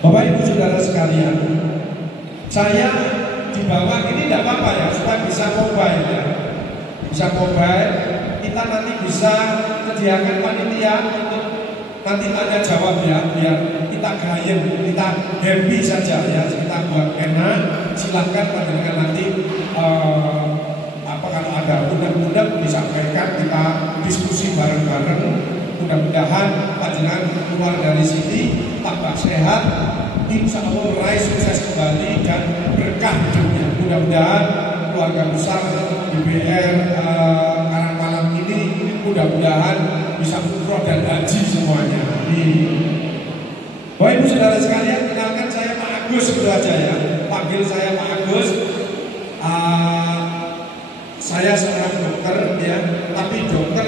Bapak Ibu Saudara sekalian, saya di bawah ini tidak apa-apa ya, supaya bisa mobile ya. Bisa mobile, kita nanti bisa sediakan panitia untuk nanti tanya jawab ya, biar kita gayeng, kita happy saja ya, kita buat enak. Silahkan panjenengan nanti kalau ada undang-undang disampaikan, kita diskusi bareng-bareng. Mudah-mudahan panjenengan keluar dari sini tambah sehat, insya Allah meraih sukses kembali dan berkah hidupnya. Mudah-mudahan keluarga besar DPR Karangpalang ini mudah-mudahan bisa umroh dan haji semuanya. Bapak Ibu Saudara sekalian, kenalkan saya Pak Agus itu aja ya. Panggil saya Pak Agus. Saya seorang dokter ya, tapi dokter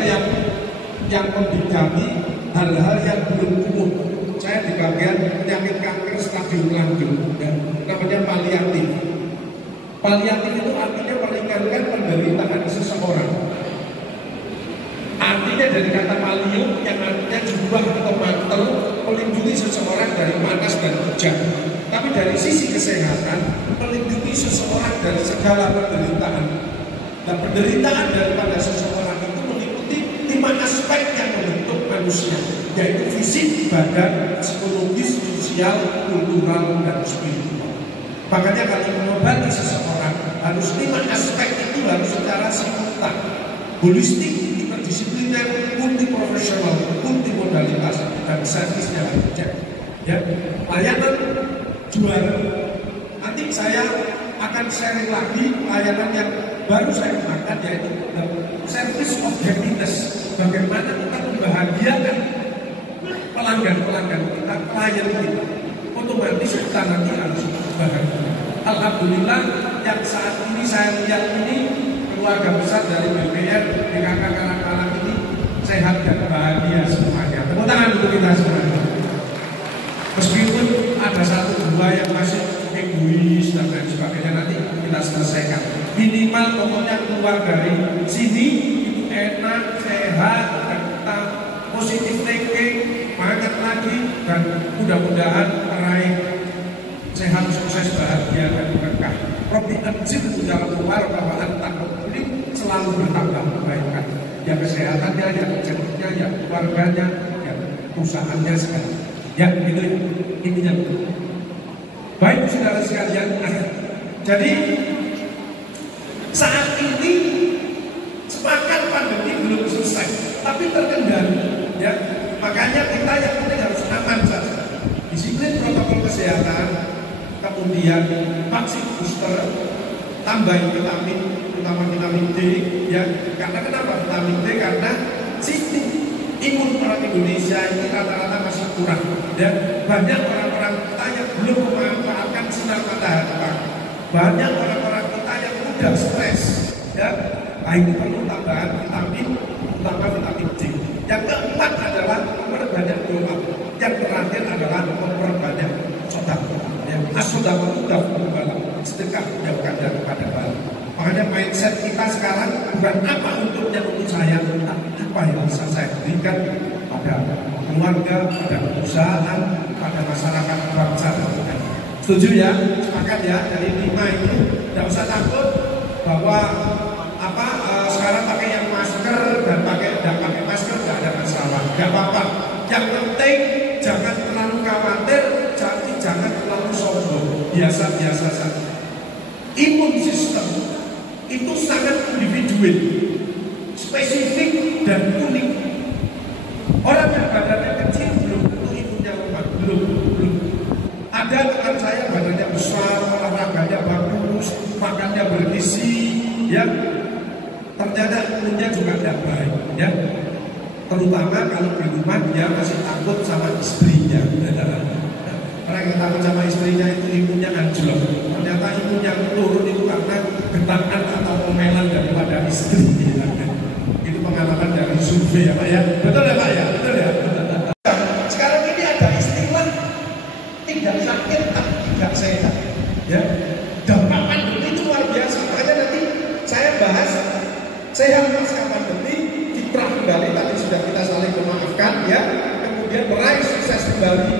yang membidangi hal-hal yang belum umum. Saya di bagian penyakit kanker stadium lanjut ya, namanya paliatif. Paliatif itu artinya meringankan penderitaan seseorang. Artinya dari kata palium yang artinya jubah atau mantel, melindungi seseorang dari panas dan hujan. Tapi dari sisi kesehatan, melindungi seseorang dari segala penderitaan. Dan penderitaan daripada seseorang itu meliputi 5 aspek yang membentuk manusia, yaitu fisik, badan, psikologis, sosial, kultural, dan spiritual. Makanya kalau mengobati seseorang harus 5 aspek itu harus secara simultan, holistik, interdisipliner, multiprofesional, multimodalitas, dan servisnya harus cek. Ya, layanan juara. Nanti saya akan sharing lagi layanan yang baru saya kembangkan, yaitu service of happiness. Bagaimana kita membahagiakan pelanggan-pelanggan kita, klien kita. Otomatis kita nanti harus bahagia. Alhamdulillah yang saat ini saya lihat ini keluarga besar dari BPR PKK Karangpalang ini sehat dan bahagia semuanya. Tepuk tangan untuk kita semuanya. Meskipun ada satu dua yang masih egois dan lain sebagainya, nanti kita selesaikan. Minimal pokoknya keluar dari sini itu enak, sehat, dan kita positif thinking, semangat lagi, dan mudah-mudahan meraih sehat, sukses, bahagia, dan berkah. Robbi anjir dalam luar bahwa antak ini selalu bertambah kebaikan. Ya kesehatannya, ya rezekinya, ya keluarganya, ya perusahaannya sekali. Ya begitu intinya. Baik saudara sekalian, jadi saat ini sepakat pandemi belum selesai, tapi terkendali. Ya, makanya kita yang penting harus aman saja. Disiplin protokol kesehatan, kemudian vaksin booster, tambahin vitamin, terutama vitamin D. Ya, karena kenapa vitamin D? Karena sistem imun orang Indonesia ini rata-rata masih kurang. Dan banyak orang-orang kita yang belum memanfaatkan sinar matahari pagi. Banyak orang-orang kita yang mudah stres. Ya, nah ini perlu tambahan vitamin, terutama vitamin D. Yang keempat adalah memperbanyak doa. Yang terakhir adalah memperbanyak sedekah. Ya, as-sedekah mudah berbalas, sedekah menjauhkan daripada bala. Makanya mindset kita sekarang bukan apa untuknya untuk saya, tapi apa yang bisa saya berikan pada keluarga, pada perusahaan, pada masyarakat bangsa. Setuju ya? Sepakat ya? Dari 5 itu tidak usah takut bahwa sekarang pakai yang masker dan tidak pakai masker tidak ada masalah, nggak apa-apa. Yang penting jangan terlalu khawatir, jangan terlalu sombong, biasa-biasa saja. Imun sistem itu sangat individual, spesifik dan unik. Orang yang badannya kecil belum tentu imunnya kuat, belum. Ada teman saya badannya besar, olahraganya bagus, makannya bergizi, ya. Ternyata imunnya juga tidak baik, ya. Terutama kalau di rumah dia masih takut sama istrinya. Orang yang takut sama istrinya itu imunnya anjlok. Ternyata imunnya turun itu karena getaran atau omelan daripada istri. Itu pengalaman dari survei ya Pak ya. Betul ya Pak ya? Betul ya? Sekarang ini ada istilah tidak sakit tapi tidak sehat. Ya. Dampak pandemi itu luar biasa. Makanya nanti saya bahas sehat pasca pandemi, kiprah kembali tadi sudah kita saling memaafkan ya. Kemudian meraih sukses kembali.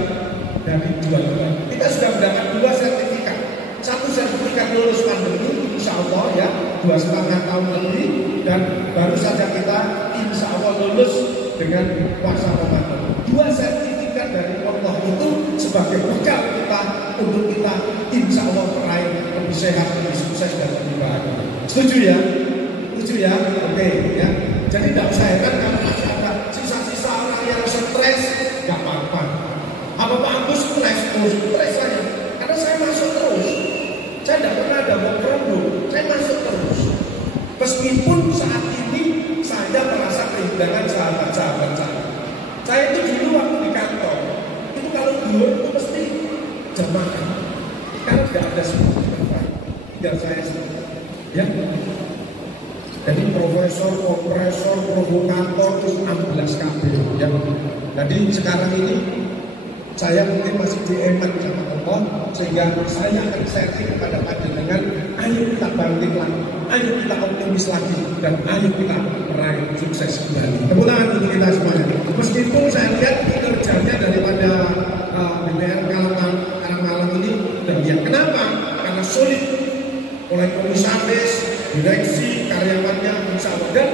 dari dua-dua. Kita sudah mendapat 2 sertifikat. 1 sertifikat lulus pandemi, insya Allah ya, 2,5 tahun lebih, dan baru saja kita insya Allah lulus dengan puasa Ramadan. 2 sertifikat dari Allah itu sebagai bekal kita untuk kita insya Allah meraih lebih sehat, lebih sukses, dan lebih bahagia. Setuju ya? Setuju ya? Oke ya. Jadi tidak usah heran kalau masih ada sisa-sisa orang yang stres, nggak apa-apa. Apa Pak Agus stres saya? Karena saya masuk terus. Saya tidak pernah ada ngobrol, saya masuk terus. Meskipun saat ini saya merasa kehilangan sahabat-sahabat saya. Saya itu dulu waktu di kantor, itu kalau dulu itu mesti jam makan. Karena tidak ada semua tinggal saya sendiri. Ya. Jadi profesor, kompresor, provokator itu 16 KB. Ya. Jadi sekarang ini saya mungkin masih dieman sama Allah, sehingga saya akan sharing kepada panjenengan, ayo kita bangkit lagi, ayo kita optimis lagi, dan ayo kita meraih sukses kembali. Tepuk tangan untuk kita semuanya. Meskipun saya lihat kinerjanya daripada BPR Karangmalang ini demikian. Kenapa? Karena solid, oleh komisaris, direksi, karyawannya, insya Allah, dan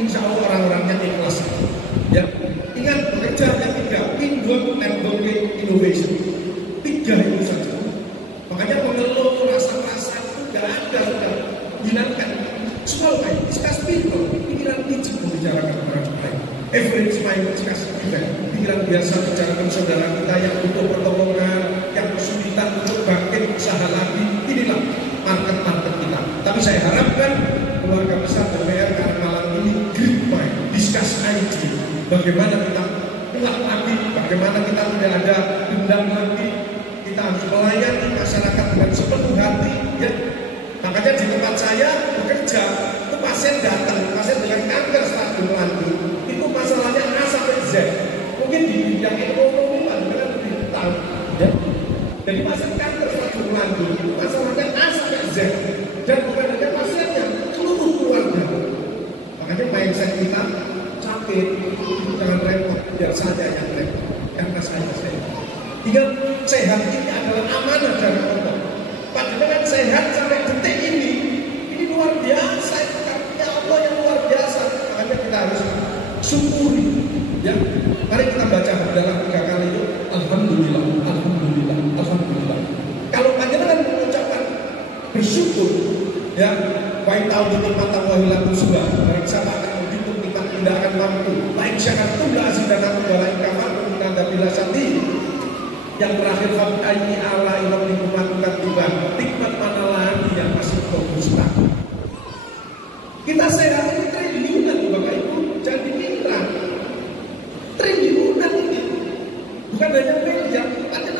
insya Allah orang-orangnya ikhlas. Ya, ingat bekerja yang 3, teamwork, networking, innovation. 3 itu saja. Makanya mengeluh rasa-rasa itu tidak ada, sudah hilangkan. Small mind, discuss people. Pikiran licik membicarakan orang lain. Average mind, discuss people. Pikiran biasa bicarakan saudara kita yang butuh pertolongan, yang kesulitan untuk bangkit usaha lagi. Inilah market kita. Tapi saya harapkan keluarga besar BPR Karangmalang ini great mind, discuss idea. Bagaimana kita kuat lagi, bagaimana kita tidak ada dendam lagi, kita harus melayani masyarakat dengan sepenuh hati. Ya. Makanya di tempat saya bekerja, itu pasien datang, pasien dengan kanker stadium lanjut, itu masalahnya A sampai Z. Mungkin di bidang ekonomi dengan lebih tahu. Ya. Jadi pasien kanker stadium lanjut, itu masalahnya A sampai Z. Dan bukan hanya pasiennya, seluruh keluarga. Makanya mindset kita sakit, jangan repot, biar saja yang repot, karena saya sehat. Ingat, sehat ini adalah amanah dari Allah. Padahal sehat sampai detik ini luar biasa, karena Allah yang luar biasa. Makanya kita harus syukuri. Ya, mari kita baca dalam 3 kali itu, alhamdulillah, alhamdulillah, alhamdulillah. Kalau panjenengan mengucapkan bersyukur, ya, baik tahu di tempat tawahilah musibah, baik siapa akan tidak akan mampu. Baik syakartum la azidannakum wa la in kafartum inna adzabi lasyadid. Yang terakhir fa ayyi ala rabbikum tukadziban. Nikmat mana lagi yang masih kau dusta. Kita sehat ini triliunan Bapak Ibu, jangan dikira. Triliunan ini. Bukan hanya miliar, tapi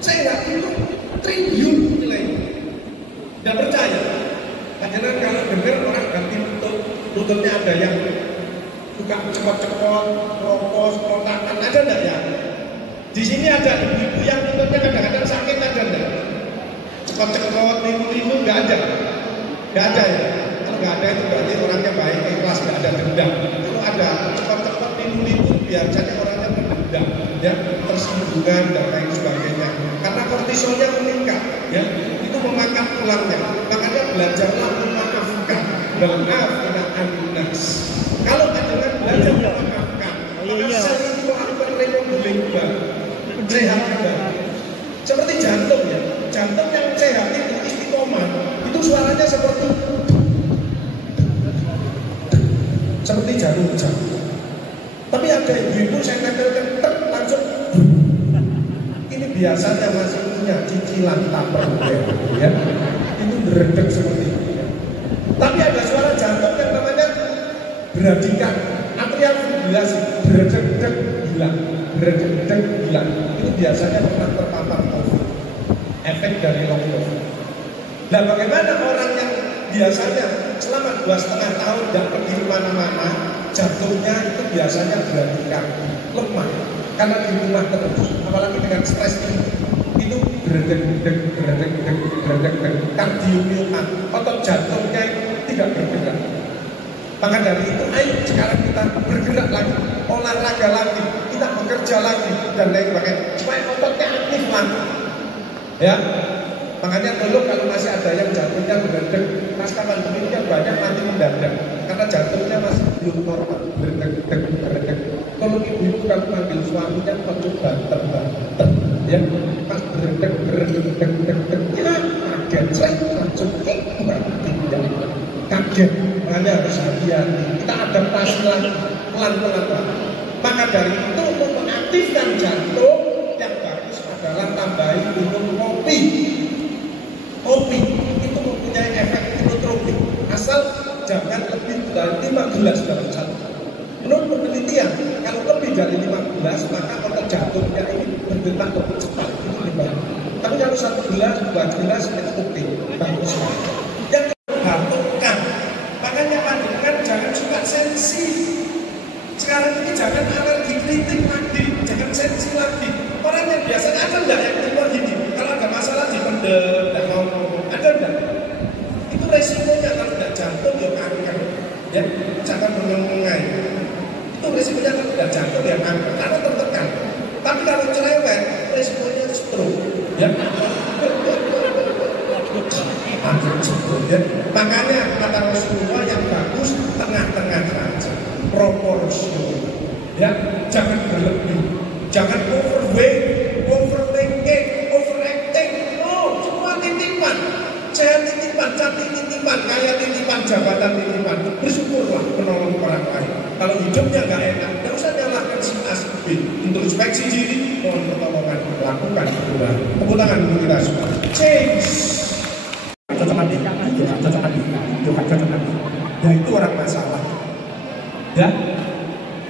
sehat itu triliun nilainya. Tidak percaya? Karena kalau dengar orang ganti lututnya ada yang buka cepot-cepot, rokok, kontakan, ada enggak ya? Di sini ada ibu yang lututnya kadang-kadang sakit, ada enggak? Cepot-cepot, limu-limu, enggak ada? Enggak ada ya? Kalau enggak ada itu berarti orangnya baik, ikhlas, enggak ada dendam. Kalau ada cepot-cepot, limu-limu, biasanya orangnya berdendam, ya, tersinggungan dan lain sebagainya. Karena kortisolnya meningkat, ya, itu memakan tulangnya. Makanya belajarlah memaafkan. Maafkan anas. Kalau panjenengan belajar memaafkan, maka sel itu akan remodeling kembali, sehat kembali. Seperti jantung ya, jantung yang sehat itu istiqomah, itu suaranya seperti jarum jam. Tapi ada ibu-ibu saya tempel langsung. Ini biasanya masih punya cicilan Tupperware, ya. Itu beredek seperti itu. Tapi ada suara jantung yang namanya beradikan, atrial fibrilasi, beredek hilang, beredek hilang. Itu biasanya pernah terpapar COVID, efek dari long COVID. Nah, bagaimana orang yang biasanya selama 2,5 tahun tidak pergi kemana-mana, jantungnya itu biasanya beradikan, lemah, karena di rumah terus, apalagi dengan stres itu beredek, kardiomiopat, otot jantungnya tidak bergerak. Maka dari itu, ayo sekarang kita bergerak lagi, olahraga lagi, kita bekerja lagi, dan lain sebagainya, supaya otot Ya, makanya dulu kalau masih ada yang jantungnya berdek, pasca pandemi yang banyak mati mendadak karena jantungnya masih belum normal, berdek. Kalau ibu-ibu kamu panggil suaminya kocok banter, ya, pas berdek, ya kaget, langsung tidak kaget, makanya harus hati-hati. Kita adaptasi lagi, pelan-pelan. Maka dari itu untuk mengaktifkan jantung yang bagus adalah tambahi minum kopi. Kopi itu mempunyai efek hipotropik, asal jangan lebih dari 5 gelas dalam satu. Menurut penelitian, kalau lebih dari 5 gelas maka otot jantungnya ini berdetak lebih cepat. Itu lebih baik. Tapi kalau 1 gelas, 2 gelas itu oke, bagus. Yang batukkan, makanya pandukan jangan suka sensi. Sekarang ini jangan alergi kritik lagi, jangan sensi lagi. Orang yang biasanya ada enggak yang keluar gini, kalau ada masalah dipendem, tidak mau ngomong, ada enggak? Itu resikonya kalau tidak jantung ya kanker, ya jangan mengenai. Itu resikonya kalau tidak jantung ya kanker, karena tertekan. Tapi kalau cerewet, resikonya stroke, ya. Ya. Makanya kata Rasulullah yang bagus tengah-tengah saja, proporsional. Ya, jangan berlebih, jangan overweight, overthinking, overacting. Oh, semua titipan, sehat titipan, cantik titipan, kaya titipan, jabatan titipan. Bersyukurlah menolong orang lain. Kalau hidupnya nggak enak, nggak usah nyalahkan si A si B. Introspeksi diri, mohon pertolongan, lakukan perubahan. Tepuk tangan dulu kita semua. Change. Ya itu orang masalah. Ya,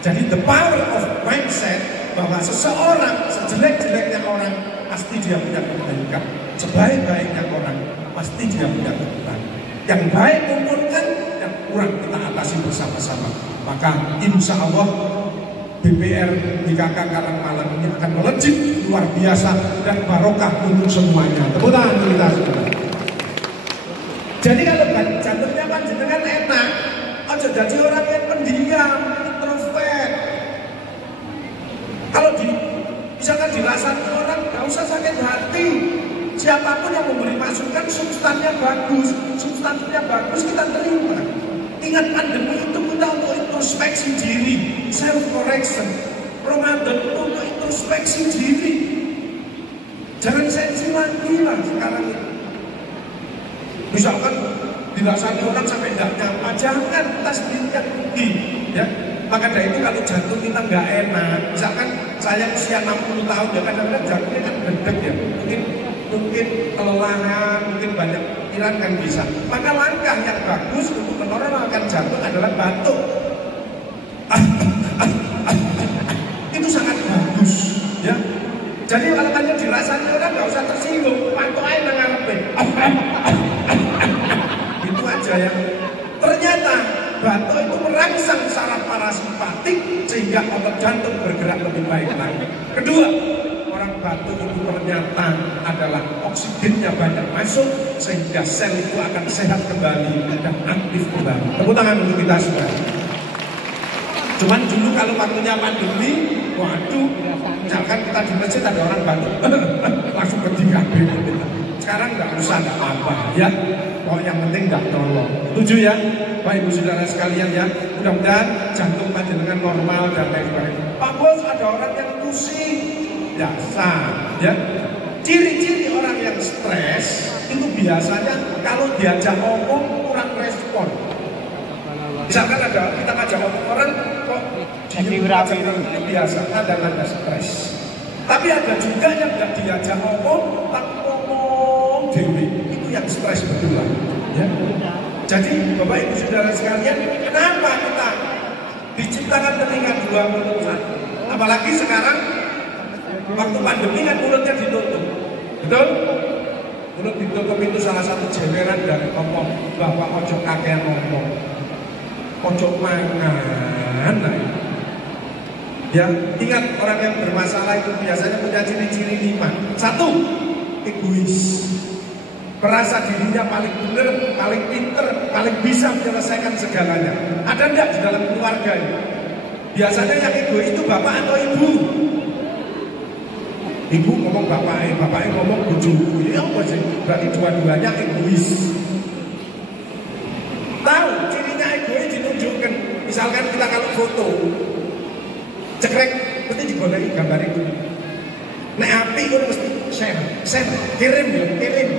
jadi the power of mindset bahwa seseorang sejelek-jeleknya orang pasti dia punya kebaikan, sebaik-baiknya orang pasti dia punya kebaikan. Yang baik kumpulkan, yang kurang kita atasi bersama-sama. Maka insya Allah BPR BKK Karangmalang ini akan melejit luar biasa dan barokah untuk semuanya. Tepuk tangan kita semua. Jadi kalau jantungnya panjenengan enak, aja jadi orang yang pendiam, introvert. Kalau misalkan dirasani orang, gak usah sakit hati. Siapapun yang memberi masukan, substansinya bagus, kita terima. Ingat pandemi itu kita untuk introspeksi diri, self correction. Ramadan itu untuk introspeksi diri. Jangan sensi lagi lah sekarang ini. Misalkan dirasani orang sampai tidak nyapa, jangan, kita sendiri yang rugi, ya. Maka dari itu kalau jantung kita nggak enak, misalkan saya usia 60 tahun, ya kadang-kadang jantungnya kan berdek ya, mungkin kelelahan, mungkin banyak pikiran kan bisa. Maka langkah yang bagus untuk menormalkan jantung adalah batuk. Itu sangat bagus, ya. Jadi kalau hanya dirasani orang nggak usah tersinggung, batuk aja ngarepe. Itu aja ya. Ternyata batuk itu merangsang saraf parasimpatik sehingga otot jantung bergerak lebih baik lagi. Kedua, orang batuk itu ternyata adalah oksigennya banyak masuk sehingga sel itu akan sehat kembali dan aktif kembali. Tepuk tangan untuk kita semua. Cuman dulu kalau waktunya pandemi, waduh, misalkan kita di masjid ada orang batuk, langsung bertingkah. Sekarang nggak usah, nggak apa-apa ya. Pokoknya yang penting nggak tolong. Setuju ya, Bapak Ibu Saudara sekalian ya. Mudah-mudahan jantung panjenengan normal dan lain sebagainya. Pak Bos, ada orang yang pusing, biasa ya. Ciri-ciri orang yang stres itu biasanya kalau diajak ngomong kurang respon. Misalkan ada kita ngajak ngomong orang kok itu biasa, ada stres. Tapi ada juga yang nggak diajak ngomong tapi ngomong dewi, itu yang stres betulan. Ya. Jadi Bapak Ibu Saudara sekalian, kenapa kita diciptakan telinga 2 mulut 1? Apalagi sekarang waktu pandemi kan mulutnya ditutup, betul? Mulut ditutup itu salah satu jeweran dari ngomong bahwa ojo kakek ngomong, ojo mangan. Ya, ingat orang yang bermasalah itu biasanya punya ciri-ciri 5. 1, egois. Merasa dirinya paling benar, paling pinter, paling bisa menyelesaikan segalanya. Ada enggak di dalam keluarga ini? Biasanya yang egois itu bapak atau ibu? Ibu ngomong bapaknya ngomong bojoku. Ya apa sih? Berarti dua-duanya egois. Tahu cirinya egois ditunjukkan. Misalkan kita kalau foto, cekrek, mesti digoleki gambar itu. Nek api itu mesti share, kirim ya, kirim.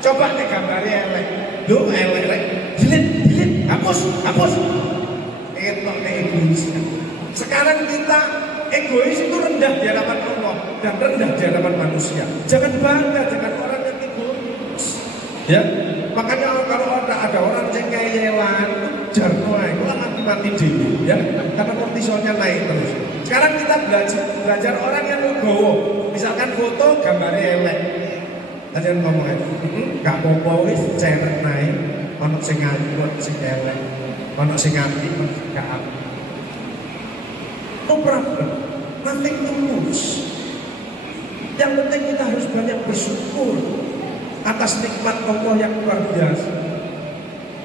Coba nek gambarnya elek, yo elek, delete, hapus. Itu egois. Sekarang kita egois itu rendah di hadapan Allah dan rendah di hadapan manusia. Jangan bangga dengan orang yang egois. Ya, makanya kalau ada orang yang ngeyelan, jarno ae, mati dulu, ya, karena kortisolnya naik terus. Sekarang kita belajar orang yang legowo. Misalkan foto gambarnya elek, kalian ngomong aja, gak apa-apa wis cerek naik, ono sing ayu, ono sing elek, ono sing apik, ono sing gak apik. No problem, nothing to lose. Yang penting kita harus banyak bersyukur atas nikmat Allah yang luar biasa.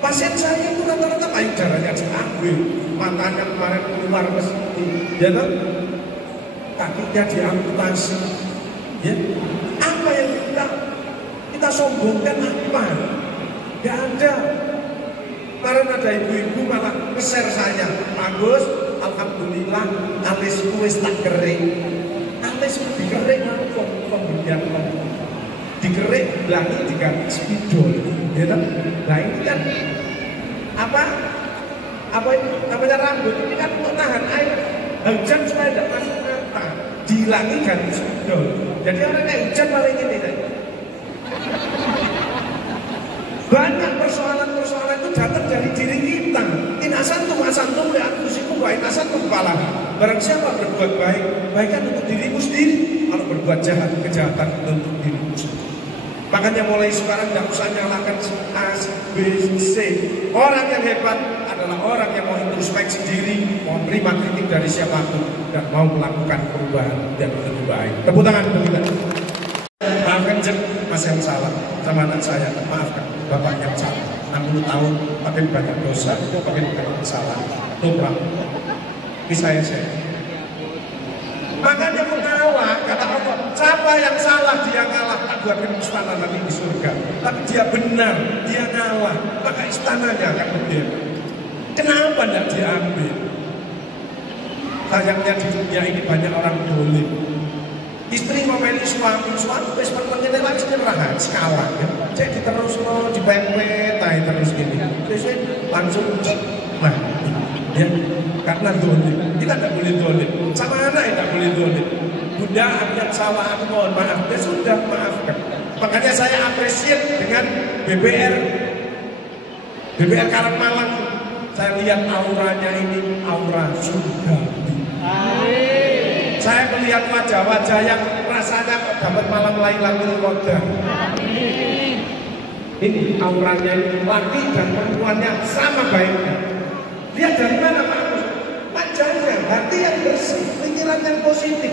Pasien saya itu rata-rata payudaranya diambil, matanya kemarin keluar mesti, ya kan? Kakinya diamputasi, ya. Apa yang kita sombongkan apa? Gak ada. Kemarin ada ibu-ibu malah nge-share saya, Agus, alhamdulillah, alisku wis tak kering. Alisku dikering apa? Pemberian Allah. Dikerik lagi diganti spidol, ya kan? Nah ini kan apa itu namanya rambut ini kan untuk tahan air hujan supaya tidak masuk mata, dihilangi ganti spidol. Jadi orang yang hujan paling ini banyak persoalan itu datang dari diri kita. Inasantum asantum ya anfusikum wa inasantum kepala. Barang siapa berbuat baik, baikkan untuk dirimu sendiri. Kalau berbuat jahat, kejahatan untuk dirimu sendiri. Makanya mulai sekarang tidak usah nyalakan A, B, C. Orang yang hebat adalah orang yang mau introspeksi diri, mau menerima kritik dari siapapun, dan mau melakukan perubahan yang lebih baik. Tepuk tangan untuk kita. Maafkan mas yang salah sama anak saya. Maafkan bapak yang salah. 60 tahun makin banyak dosa, makin banyak kesalahan. Tumpah. Ini saya. Makanya mengalah, kata Allah, siapa yang salah dia ngalah, tak buatkan istana nanti di surga. Tapi dia benar, dia ngalah, maka istananya akan berdiri. Kenapa tidak diambil? Sayangnya di dunia ini banyak orang dolim. Istri ngomeli suami wis mengenai lagi nyerah, sekalah ya. Jadi terus dipepet, terus gini. Terus langsung nah, ya. Karena dolim, kita tidak boleh dolim. Sama anak tidak boleh dolim. Bunda, yang salah aku mohon maaf. Ya sudah, maafkan. Makanya saya apresiat dengan BBR Karangmalang. Saya lihat auranya ini aura surga. Saya melihat wajah-wajah yang rasanya dapat malam Lailatul Qadar. Ini auranya ini, laki dan perempuannya sama baiknya. Lihat dari mana Pak? Wajahnya, hati yang bersih, pikiran yang positif,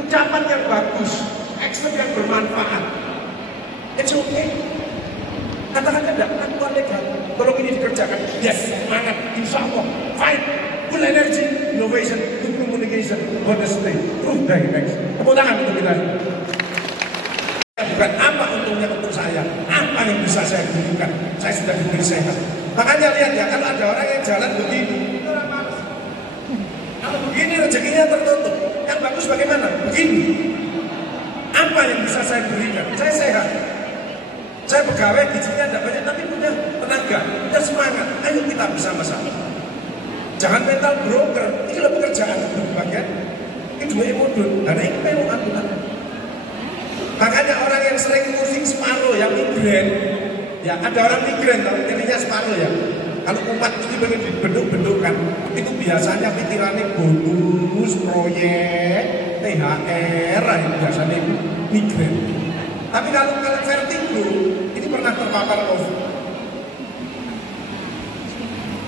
ucapan yang bagus, action yang bermanfaat. It's okay. Katakan tidak, lakukan negatif. Tolong ini dikerjakan. Yes, semangat, insya Allah, fight, full energy, innovation, good communication, honesty, proof direct. Tepuk tangan untuk kita. Bukan apa untungnya untuk saya, apa yang bisa saya berikan. Saya sudah diberi sehat. Makanya lihat ya, kalau ada orang yang jalan begini, kalau begini rezekinya tertutup. Yang bagus bagaimana? Begini. Apa yang bisa saya berikan? Saya sehat. Saya pegawai gajinya tidak banyak, tapi punya tenaga, punya semangat. Ayo kita bersama-sama. Jangan mental broker. Ini adalah pekerjaan bagian. Ini dua modul. Karena ini memang angkutan. Makanya orang yang sering pusing separuh, yang migren, ya ada orang migren, kalau jadinya separuh ya. Kalau umat ini pengen dibentuk-bentukkan, itu biasanya pikirannya bonus, proyek, THR, yang biasanya itu migren. Tapi kalau kalian vertigo, ini pernah terpapar COVID.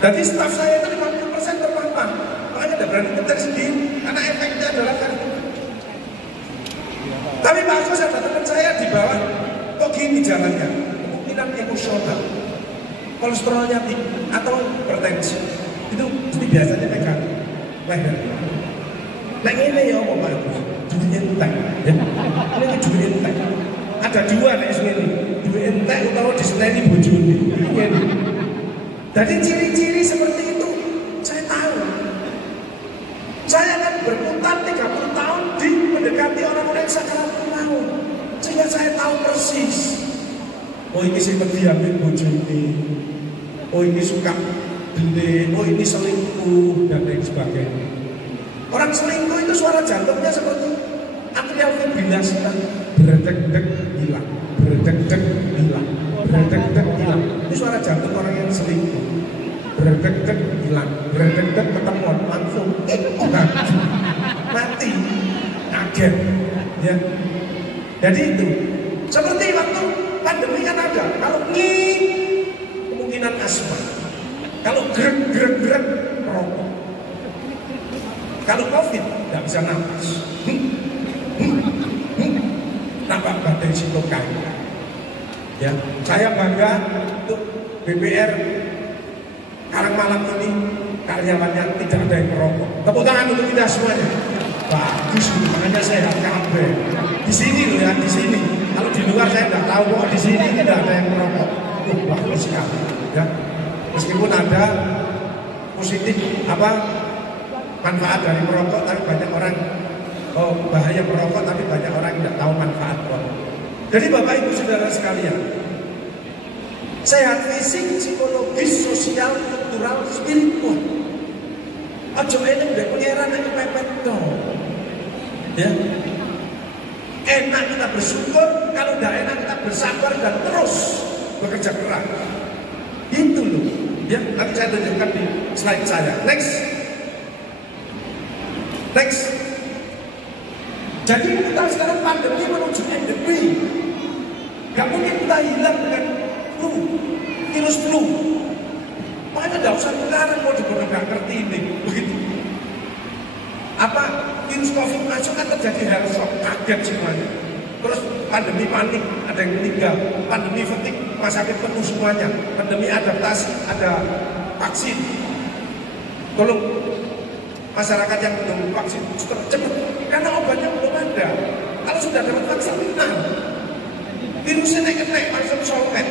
Jadi staf saya itu 50% terpapar. Makanya tidak berani ngejar sendiri, karena efeknya adalah vertigo. Tapi Pak Agus ada teman saya di bawah, kok gini jalannya? Kemungkinan emosional, kolesterolnya tinggi, atau hipertensi. Itu biasanya pegang leher. Nah ini ya Pak Agus, duit entek ya. Ini duit entek. Ada dua nek ini. Duit entek utawa diseneni bojone. Jadi ciri-ciri seperti itu saya tahu. Saya kan berputar 30 tahun di mendekati orang-orang yang sakaratul maut. Sehingga saya tahu persis. Oh ini sih diambil bojone. Oh ini suka beli, oh ini selingkuh dan lain sebagainya. Orang selingkuh itu suara jantungnya seperti atrial fibrilasi kan, berdek-dek hilang, berdek-dek hilang, berdek-dek hilang. Itu suara jantung orang yang selingkuh. Berdek-dek hilang, berdek-dek ketemu langsung mati, kaget. Ya. Jadi itu seperti waktu pandemi kan ada. Kalau kemungkinan asma. Kalau gerak merokok. Kalau COVID tidak bisa nafas. Nampak badai sitokain. Ya, saya bangga untuk BPR Karangmalam ini karyawannya tidak ada yang merokok. Tepuk tangan untuk kita semuanya. Bagus, makanya sehat kabeh. Di sini loh ya, di sini. Kalau di luar saya nggak tahu kok, di sini tidak ada yang merokok. Bagus sekali. Ya. Meskipun ada positif manfaat dari merokok, tapi banyak orang bahaya merokok, tapi banyak orang tidak tahu manfaat merokok. Jadi Bapak Ibu Saudara sekalian, sehat fisik, psikologis, sosial, kultural, spiritual. Aja enak deh pengeran yang kepepet dong. Ya, enak kita bersyukur, kalau tidak enak kita bersabar dan terus bekerja keras. Itu loh. Ya, nanti saya tunjukkan di slide saya. Next. Jadi kita sekarang pandemi menuju endemi. Gak mungkin kita hilang dengan virus flu. Makanya tidak usah sekarang mau dibuat gak ngerti ini. Begitu. Virus COVID masuk kan terjadi health shock, kaget semuanya. Terus pandemi panik, ada yang meninggal. Pandemi fatigue, rumah sakit penuh semuanya. Pandemi adaptasi, ada vaksin. Tolong masyarakat yang belum vaksin cepat, karena obatnya belum ada. Kalau sudah dapat vaksin, tenang. Virusnya naik langsung solvet,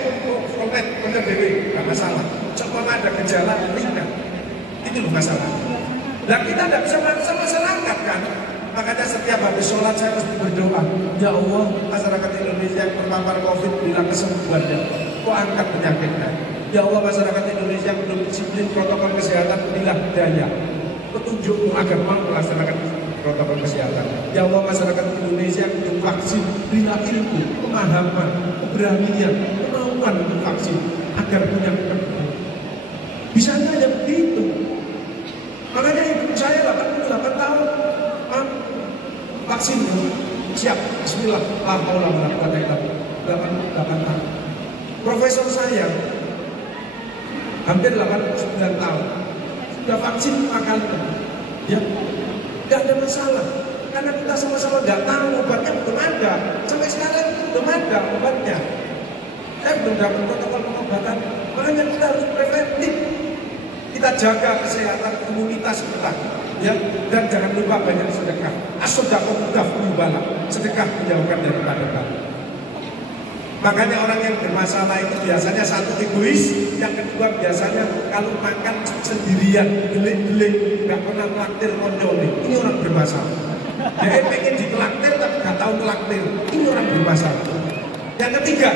bener dewe, nggak masalah. Cuma ada gejala ringan, itu loh masalah. Dan kita tidak bisa maksa masyarakat kan. Makanya setiap habis sholat saya mesti berdoa, ya Allah, masyarakat Indonesia yang terpapar COVID bilang kesembuhannya, kok angkat penyakitnya. Ya Allah, masyarakat Indonesia yang belum disiplin protokol kesehatan, berilah hidayah, petunjukmu agar mau melaksanakan protokol kesehatan. Ya Allah, masyarakat Indonesia yang belum vaksin, berilah ilmu, pemahaman, keberanian, kemauan untuk vaksin agar punya kekebalan. Bisa aja begitu. Makanya ibu saya 88 tahun vaksin siap, bismillah, la haula wala quwwata illa billah, 88 tahun. Profesor saya hampir 89 tahun sudah vaksin 5 kali. Ya, tidak ada masalah. Karena kita sama-sama nggak tahu obatnya belum ada. Sampai sekarang belum ada obatnya. Saya belum dapat protokol pengobatan. Makanya kita harus preventif. Kita jaga kesehatan komunitas kita, ya, dan jangan lupa banyak sedekah. As-shadaqah tudaf'ul bala, sedekah menjauhkan daripada bala. Makanya orang yang bermasalah itu biasanya satu egois, yang kedua biasanya kalau makan sendirian, gelik-gelik, nggak pernah melaktir konyolnya. Ini orang bermasalah. Dia pengen dikelaktir tapi nggak tahu kelaktir. Ini orang bermasalah. Yang ketiga,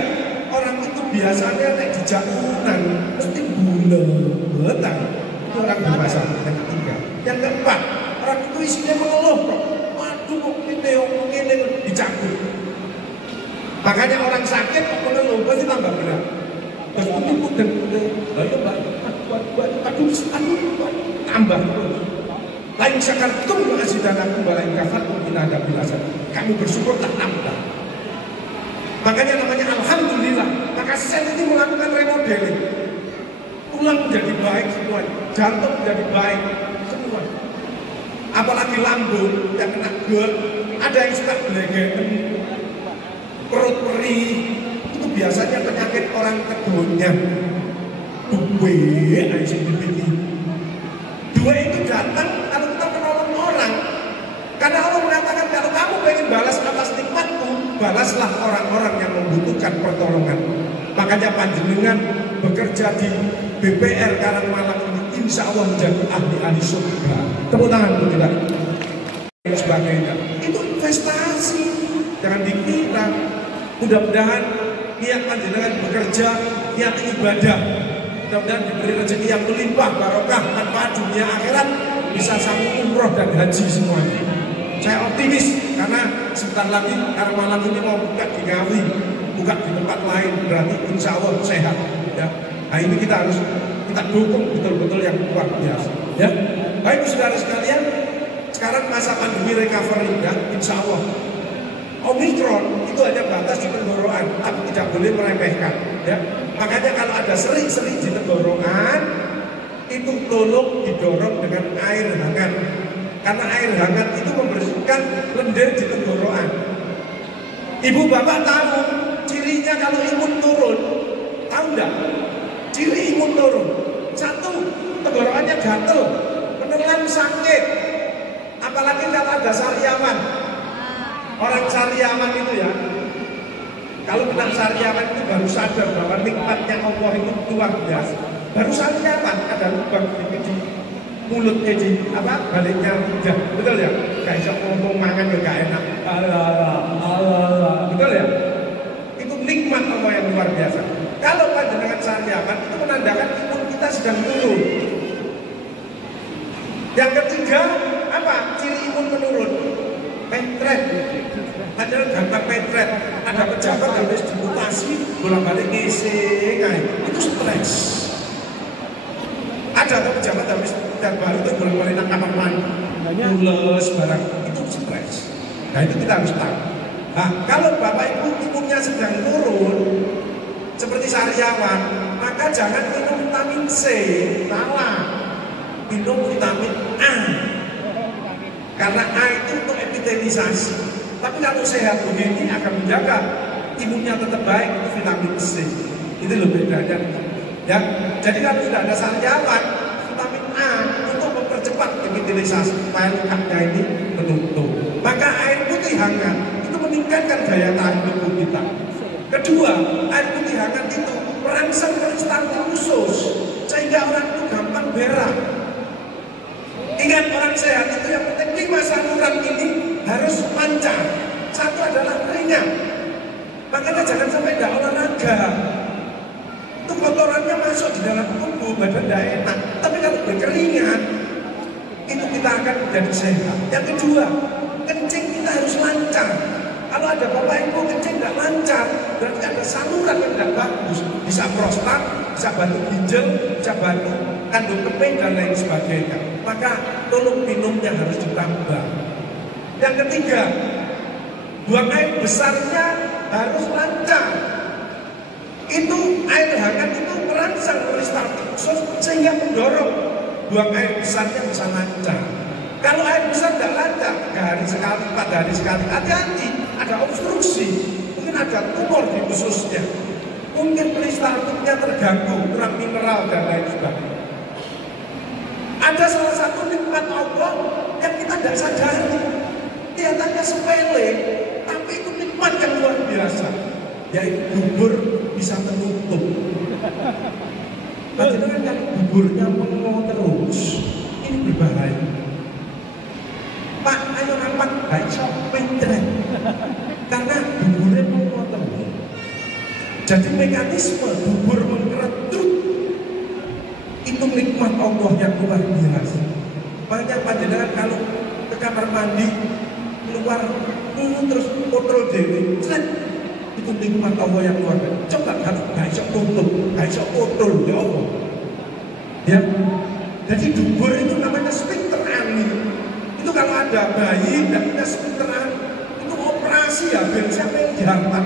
orang itu biasanya naik di jaluran mesti buletan. Itu orang bermasalah. Yang ketiga. Yang keempat, orang itu isinya mengeluh kok. Waduh kok ini dicabut. Makanya orang sakit kok mengeluh pasti tambah berat. Terus putih. Lalu aduh tambah terus. Lain syakartum mengasih danaku balain kafartum in ada bilasan. Kamu bersyukur tak nambah. Makanya namanya alhamdulillah. Maka sel itu melakukan remodeling. Tulang menjadi baik semua, jantung menjadi baik semua. Apalagi lambung yang kena GERD, ada yang suka belegetan, perut perih, itu biasanya penyakit orang keduanya. Dua itu datang kalau kita menolong orang. Karena Allah mengatakan kalau kamu pengen Bebaslah orang-orang yang membutuhkan pertolongan. Makanya panjenengan bekerja di BPR Karangmalang ini insya Allah menjadi ahli-ahli surga. Tepuk tangan untuk kita. Dan sebagainya. Itu investasi. Jangan dikira. Mudah-mudahan niat panjenengan bekerja, niat ibadah. Mudah-mudahan diberi rezeki yang melimpah, barokah, manfaat dunia akhirat, bisa sambung umroh dan haji semuanya. Saya optimis karena sebentar lagi Karangmalang ini mau buka di Ngawi, buka di tempat lain, berarti insya Allah sehat. Ya. Nah ini kita harus kita dukung betul-betul yang luar biasa. Ya. Baik saudara sekalian, sekarang masa pandemi recovery, ya, insya Allah. Omikron itu hanya batas di tenggorokan, tapi tidak boleh meremehkan. Ya. Makanya kalau ada seri-seri di tenggorokan, itu tolong didorong dengan air hangat. Karena air hangat itu membersihkan lendir di tenggorokan. Ibu bapak tahu cirinya kalau imun turun, tahu enggak? Ciri imun turun. Satu, tenggorokannya gatel, menelan sakit. Apalagi kalau ada sariawan. Orang sariawan itu ya, kalau kena sariawan itu baru sadar bahwa nikmatnya Allah itu luar biasa. Baru sariawan ada lubang di mulutnya di baliknya lidah, betul ya? Gak bisa ngomong mangan ya gak enak. Betul ya? Itu nikmat Allah yang luar biasa. Kalau panjenengan sariawan itu menandakan imun kita sedang turun. Yang ketiga apa? Ciri imun menurun. Petret, ada gampang petret, ada pejabat habis dimutasi, bolak-balik ngisi, itu stres. Ada pejabat habis dan baru itu bolak-balik nangkap mules barang, itu stres. Nah itu kita harus tahu. Nah kalau bapak ibu imunnya sedang turun, seperti sariawan, maka jangan minum vitamin C, salah. Minum vitamin A. Karena A itu untuk epitelisasi. Tapi kalau sehat begini akan menjaga imunnya tetap baik, itu vitamin C. Itu lebih bedanya. Ya, jadi kalau sudah ada sariawan, vitamin A untuk mempercepat epitelisasi supaya lukanya ini menutup. Maka air putih hangat itu meningkatkan daya tahan tubuh kita. Kedua, air putih hangat itu merangsang peristaltik usus sehingga orang itu gampang berak. Ingat orang sehat itu yang penting 5 saluran ini harus lancar. Satu adalah ringan. Makanya jangan sampai tidak olahraga. Itu kotorannya masuk di dalam tubuh, badan tidak enak. Tapi kalau berkeringat, itu kita akan menjadi sehat. Yang kedua, kencing kita harus lancar. Kalau ada bapak ibu kencing tidak lancar, berarti ada saluran yang tidak bagus. Bisa prostat, bisa batu ginjal, bisa batu kandung kemih dan lain sebagainya. Maka tolong minumnya harus ditambah. Yang ketiga, buang air besarnya harus lancar. Itu air hangat itu merangsang peristaltik usus sehingga mendorong buang air besarnya bisa lancar. Kalau air besar tidak lancar, 3 hari sekali, 4 hari sekali, hati-hati, ada obstruksi, mungkin ada tumor di ususnya, mungkin peristaltiknya terganggu, kurang mineral dan lain sebagainya. Ada salah satu nikmat Allah yang kita tidak sadari, kelihatannya sepele, tapi itu nikmat yang luar biasa, yaitu dubur bisa menutup. Padahal kan duburnya menguap terus, ini berbahaya. Pak, ayo rapat, baik sok pentret, karena duburnya menguap terus. Jadi mekanisme dubur mengkeretut itu nikmat Allah yang luar biasa. Banyak panjenengan kalau ke kamar mandi keluar terus kontrol dewi, itu nikmat Allah yang luar biasa. Coba kalau nggak bisa tutup, nggak bisa kontrol ya Allah. Ya, jadi dubur itu namanya sphincter ani. Itu kalau ada bayi dan punya sphincter ani, itu operasi ya, biar siapa yang dihantar.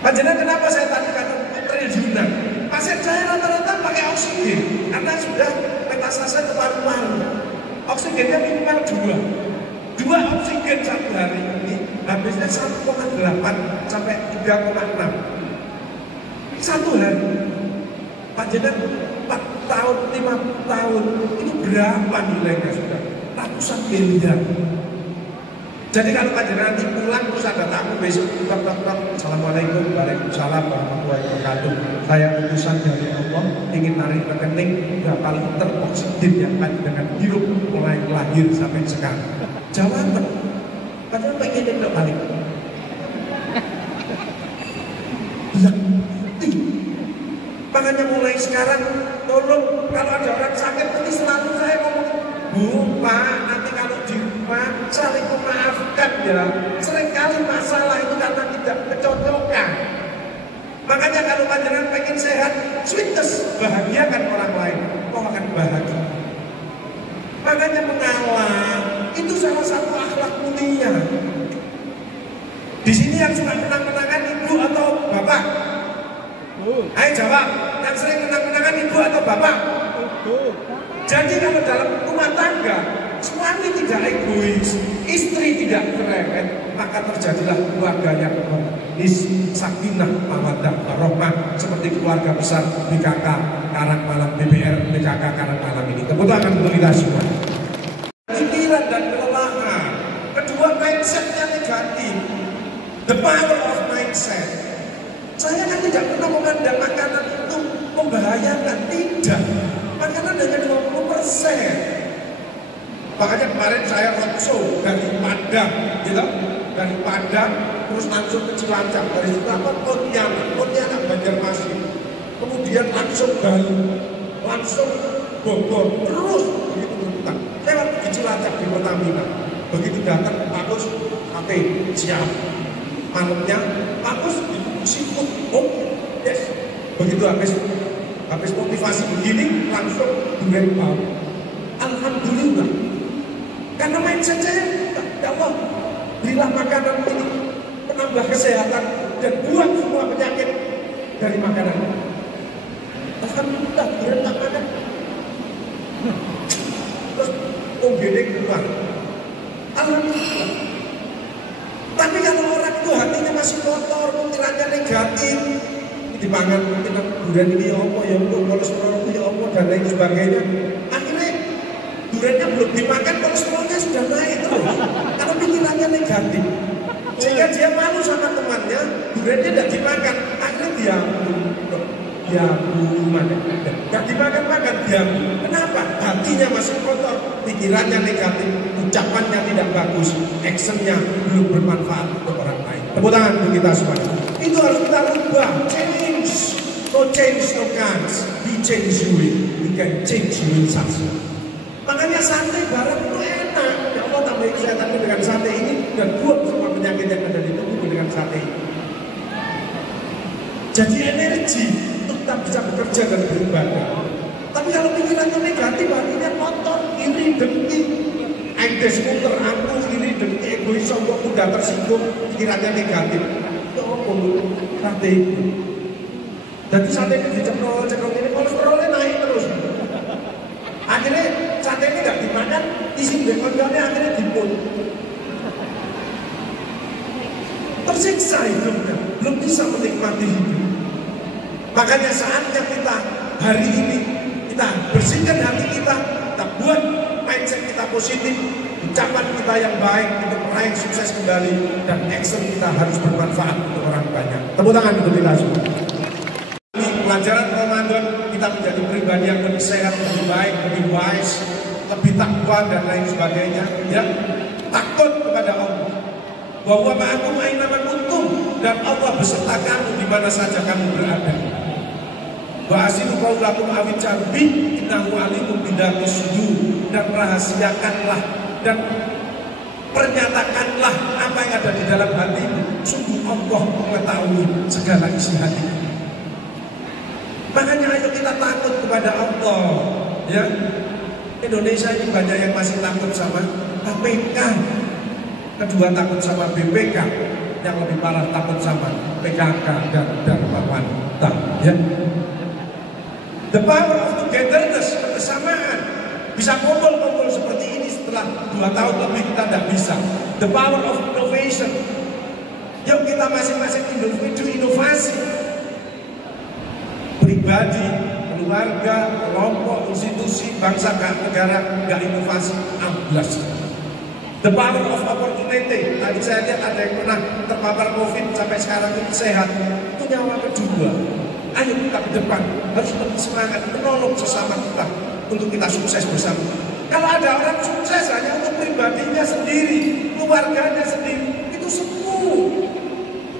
Panjenengan kenapa saya tadi kata triliunan? Pasien saya rata-rata pakai oksigen karena sudah metastase ke paru-paru. Oksigennya minimal 2 oksigen satu hari ini habisnya 1,8 sampai 3,6 satu hari. Panjenengan 4 tahun, 5 tahun ini berapa nilainya sudah? Ratusan miliar. Jadi kalau panjenengan nanti pulang terus ada tamu besok, Assalamualaikum, waalaikumsalam warahmatullahi wabarakatuh. Saya utusan dari Allah ingin narik rekening berapa liter oksigen yang panjenengan hirup mulai lahir sampai sekarang. Jawaban, panjenengan pengen tidak balik. Makanya mulai sekarang tolong kalau ada orang sakit nanti selalu saya ngomong, Bu, Pak, nanti kalau di rumah saling memaafkan ya. Seringkali masalah itu karena tidak kecocokan. Makanya kalau panjenengan pengen sehat, sweetness, bahagiakan orang lain, kau akan bahagia. Makanya mengalah itu salah satu akhlak mulia. Di sini yang suka menang-menangan ibu atau bapak? Ayo jawab, yang sering menang-menangan ibu atau bapak? Jadi kalau dalam rumah tangga suami tidak egois, istri tidak cerewet, maka terjadilah keluarga yang harmonis, sakinah, mawaddah, warahmah, seperti keluarga besar BKK Karangmalang BBR BKK Karangmalang ini. Tepuk tangan untuk kita semua. Pikiran dan kelelahan, kedua mindsetnya negatif. The power of mindset. Saya kan tidak pernah memandang makanan itu membahayakan, tidak. Makanan hanya 20%. Makanya kemarin saya roadshow dari Padang, gitu, dari Padang terus langsung ke Cilacap, dari situ apa Pontianak Banjarmasin, kemudian langsung Bali, langsung Bogor, terus begitu berputar. Saya waktu di Cilacap di Pertamina, begitu datang Pak Gus, oke, siap. Malamnya Pak Gus seafood, oh yes. Begitu habis motivasi begini langsung durian bau. Alhamdulillah. Karena mindset saya, ya Allah, berilah makanan ini menambah kesehatan dan buang semua penyakit dari makanan. Alhamdulillah, durian tak makan. Terus OGD keluar. Alhamdulillah. Tapi kalau orang itu hatinya masih kotor, pikirannya negatif, dipangan mungkin durian ini ya Allah, ya Allah, kolesterol ya Allah dan lain sebagainya. Akhirnya duriannya belum dimakan, kolesterolnya sudah naik terus. Karena pikirannya negatif, sehingga dia malu sama temannya, duriannya tidak dimakan. Akhirnya dia nggak dimakan, diam. Kenapa? Hatinya masih kotor, pikirannya negatif, ucapannya tidak bagus, actionnya belum bermanfaat untuk orang lain. Tepuk tangan untuk kita semua. Itu harus kita rubah, change. No change, no chance. We change you, we can change you saja. Makanya sate barang itu enak. Ya Allah, tambah kesehatanmu dengan sate ini dan buang semua penyakit yang ada di tubuhmu dengan sate ini. Jadi energi untuk kita bisa bekerja dan beribadah. Tapi kalau pikirannya negatif, hatinya kotor, iri, dengki, aides, muter, aku, iri, dengki, egois, sombong, mudah tersinggung, pikirannya negatif. Ya Allah, sate itu. Jadi sate ini dicekol ini kolesterolnya naik terus. Akhirnya sate ini nggak dimakan, isi bekonnya akhirnya dipun. Tersiksa hidupnya, belum bisa menikmati hidup. Makanya saatnya kita hari ini kita bersihkan hati kita buat mindset kita positif, ucapan kita yang baik untuk meraih sukses kembali, dan action kita harus bermanfaat untuk orang banyak. Tepuk tangan untuk kita semua. Pelajaran Ramadan kita menjadi pribadi yang lebih sehat, lebih baik, lebih wise, lebih takwa dan lain sebagainya. Ya, takut kepada Allah. Bahwa ma'akum aina ma kuntum, dan Allah beserta kamu di mana saja kamu berada. Wa asinu qaulakum awit jarbi innahu alimun bidatis sudur, dan rahasiakanlah dan pernyatakanlah apa yang ada di dalam hatimu. Sungguh Allah mengetahui segala isi hati. Makanya ayo kita takut kepada Allah, ya. Indonesia ini banyak yang masih takut sama KPK, kedua takut sama BPK, yang lebih parah takut sama PKK dan Dharma Wanita, ya. The power of togetherness, kebersamaan, bisa kumpul-kumpul seperti ini setelah 2 tahun lebih kita tidak bisa. The power of innovation, yuk kita masing-masing individu inovasi. Pribadi, keluarga, kelompok, institusi, bangsa, negara nggak inovasi, amblas. The power of opportunity. Tadi saya lihat ada yang pernah terpapar COVID sampai sekarang ini sehat. Itu nyawa kedua. Ayo kita ke depan, harus lebih semangat menolong sesama kita untuk kita sukses bersama. Kalau ada orang sukses hanya untuk pribadinya sendiri, keluarganya sendiri, itu semu.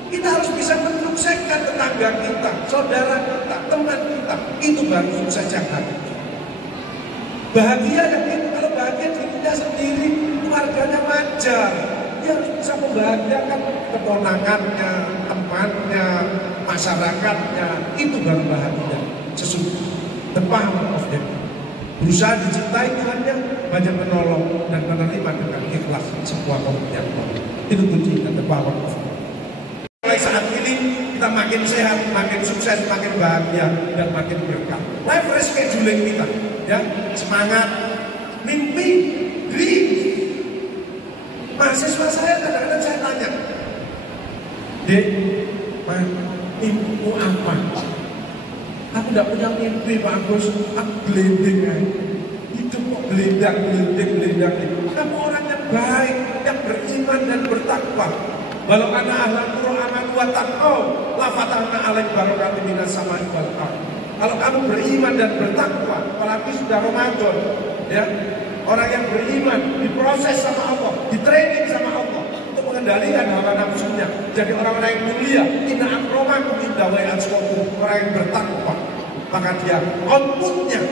Kita harus bisa mensukseskan tetangga kita, saudara kita, teman kita. Itu baru sukses yang hakiki. Bahagia yang itu, kalau bahagia dirinya sendiri, keluarganya wajar. Dia harus bisa membahagiakan keponakannya, temannya, masyarakatnya. Itu baru bahagia sesungguhnya. The power of them. Berusaha dicintai Tuhannya, banyak menolong dan menerima dengan ikhlas sebuah pemberian Allah. Itu kuncinya, the power of them. Mulai saat ini kita makin sehat, makin sukses, makin bahagia dan makin berkah. Life rescheduling kita, ya, semangat, mimpi, dream. Mahasiswa saya kadang-kadang saya tanya, Dek, mimpimu apa? Aku tidak punya mimpi, Pak Agus. Aku gelending ya. Hidup kok gelendang. Kamu orang yang baik, yang beriman dan bertakwa. Walau ana ahlan Qur'an wa taqwa, la fatahna alaik barakatin minas samai wal ardh. Kalau kamu beriman dan bertakwa, apalagi sudah Ramadan, ya. Orang yang beriman diproses sama Allah, ditraining sama Allah untuk mengendalikan hawa nafsunya. Jadi orang-orang yang mulia, inna akramakum indallahi atqakum, orang yang bertakwa. Maka dia outputnya,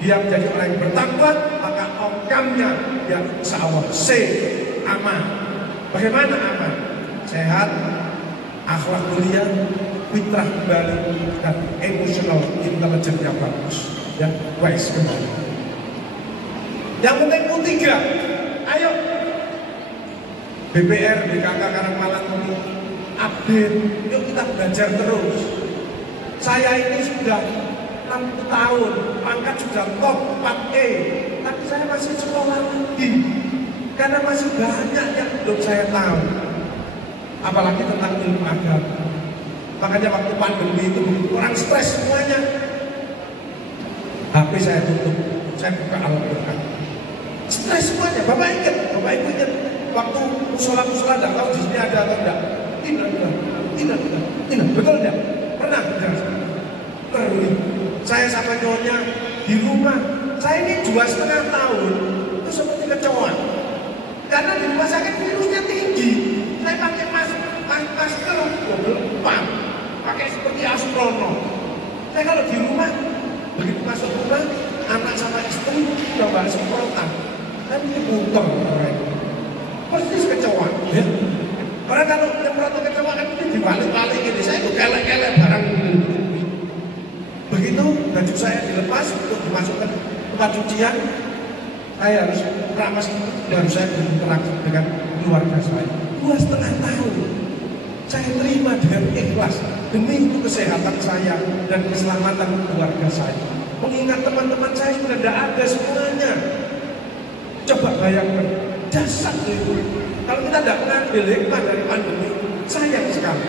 dia menjadi orang yang bertakwa, maka outcome-nya dia insyaallah aman. Bagaimana aman? Sehat, akhlak mulia, fitrah kembali, dan emosional intelijennya bagus, ya, wise kembali. Yang penting U3, ayo BPR, BKK Karangmalang ini update, yuk kita belajar terus. Saya ini sudah 6 tahun, pangkat sudah top 4E, tapi saya masih sekolah lagi, karena masih banyak yang belum saya tahu, apalagi tentang ilmu agama. Makanya waktu pandemi itu orang stres semuanya, HP saya tutup, saya buka Al-Quran. Stres semuanya, Bapak Ibu ingat waktu musola-musola tidak tahu di sini ada atau tidak? Tidak, betul tidak? Pernah? Saya sama nyonya di rumah, saya ini 2,5 tahun itu seperti kecoa, karena di rumah sakit virusnya tinggi. Saya pakai masker pam, pakai seperti astronot. Saya kalau di rumah, begitu masuk rumah, anak sama istri udah bawa semprotan. Kan ini muter persis kecoa, ya. Karena kalau nyemprot kecoa kan ini dibalik-balik ini, saya itu kelek-kelek barang ini. Begitu baju saya dilepas untuk dimasukkan tempat cucian, saya harus ramas itu dan saya berinteraksi dengan keluarga saya. 2,5 tahun saya terima dengan ikhlas demi itu kesehatan saya dan keselamatan keluarga saya. Mengingat teman-teman saya sudah tidak ada semuanya. Coba bayangkan, jasad itu. Kalau kita tidak mengambil hikmah dari pandemi, sayang sekali.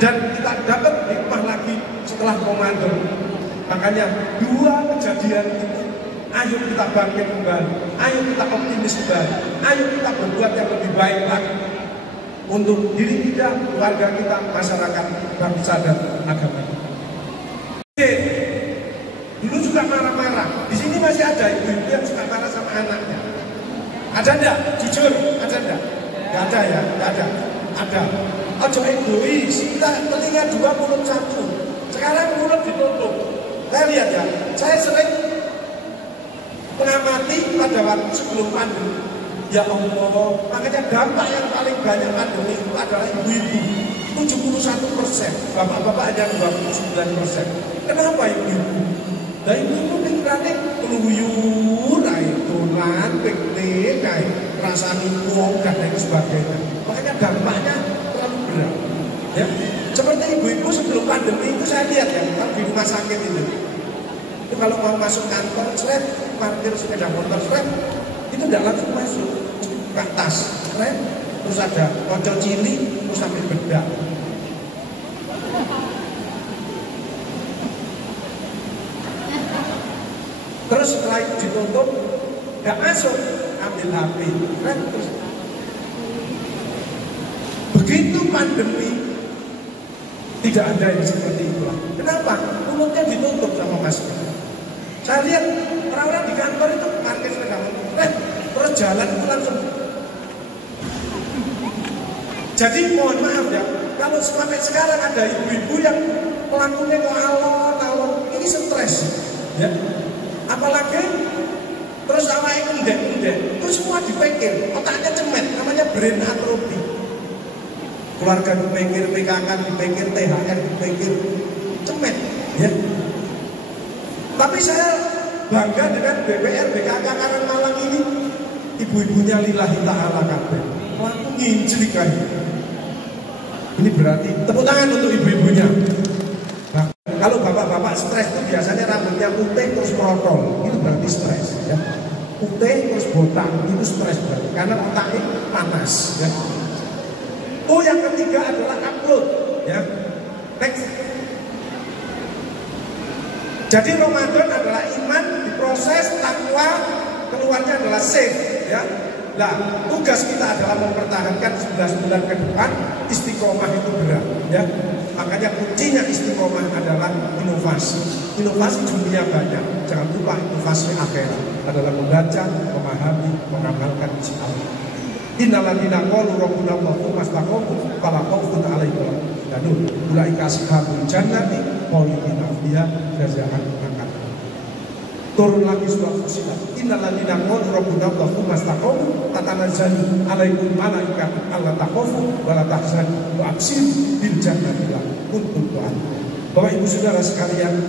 Dan kita dapat hikmah lagi setelah Ramadan. Makanya 2 kejadian itu, ayo kita bangkit kembali, ayo kita optimis kembali, ayo kita berbuat yang lebih baik lagi untuk diri kita, keluarga kita, masyarakat, bangsa dan agama. Dulu juga marah-marah. Di sini masih ada ibu-ibu yang suka marah sama anaknya. Ada enggak? Jujur, ada enggak? Enggak ada ya? Enggak ada. Ada. Ojo egois. Kita telinga 2, mulut 1. Sekarang mulut ditutup. Saya lihat ya. Saya sering mengamati pada waktu sebelum pandemi. Ya Allah, makanya dampak yang paling banyak pandemi itu adalah ibu-ibu. 71%. Bapak-bapak hanya 29%. Kenapa ibu-ibu? Nah ibu pikirannya keluyur, dolan, piknik, rasanya uang dan lain sebagainya. Makanya dampaknya terlalu berat. Ya, seperti ibu-ibu sebelum pandemi itu saya lihat ya, kalau di rumah sakit itu kalau mau masuk kantor, seret, parkir sepeda motor, seret, itu tidak langsung masuk ke atas, seret, terus ada kocok cili, terus sampai bedak. Terus setelah itu ditutup, nggak masuk. ambil HP. Begitu pandemi, tidak ada yang seperti itu. Kenapa? Mulutnya ditutup sama masker. Saya lihat orang-orang di kantor itu parkir sepeda motor, terus jalan itu langsung. Jadi mohon maaf ya, kalau sampai sekarang ada ibu-ibu yang pelakunya kok alon-alon, ini stres, ya. Apalagi terus sama indek-indek, terus semua dipikir, otaknya cemet, namanya brain atrophy. Keluarga dipikir, PKK dipikir, THR dipikir, cemet, ya. Tapi saya bangga dengan BPR, BKK Karang Malang ini, ibu-ibunya lillahi ta'ala kabeh. Pelaku nginjlik kayak. Ini berarti tepuk tangan untuk ibu-ibunya. Nah, kalau bapak-bapak stres itu biasanya rambutnya putih terus protol, itu berarti stres, ya. Putih terus botak, itu stres berarti karena otaknya panas, ya. Oh, yang ketiga adalah upload, ya. Next. Jadi Ramadan adalah iman diproses, takwa, keluarnya adalah safe, ya. Nah, tugas kita adalah mempertahankan 11 bulan ke depan. Istiqomah itu berat, ya. Makanya kuncinya istiqomah adalah inovasi. Inovasi dunia banyak, jangan lupa inovasi akhirat adalah membaca, memahami, mengamalkan isi Allah. Innalladzina qalu rabbuna Allahu mastaqamu fala khaufun 'alaihim wa lahum yahzanun ulaika ashabul jannati khalidina fiha jazaa'an bima turun lagi surah Fussilat. Innalladzina qalu rabbuna Allahu mastaqamu tatanazzalu 'alaihim malaikatu alla takhafu wa la tahzanu wa abshiru bil jannati kuntum tu'adun. Bapak Ibu Saudara sekalian,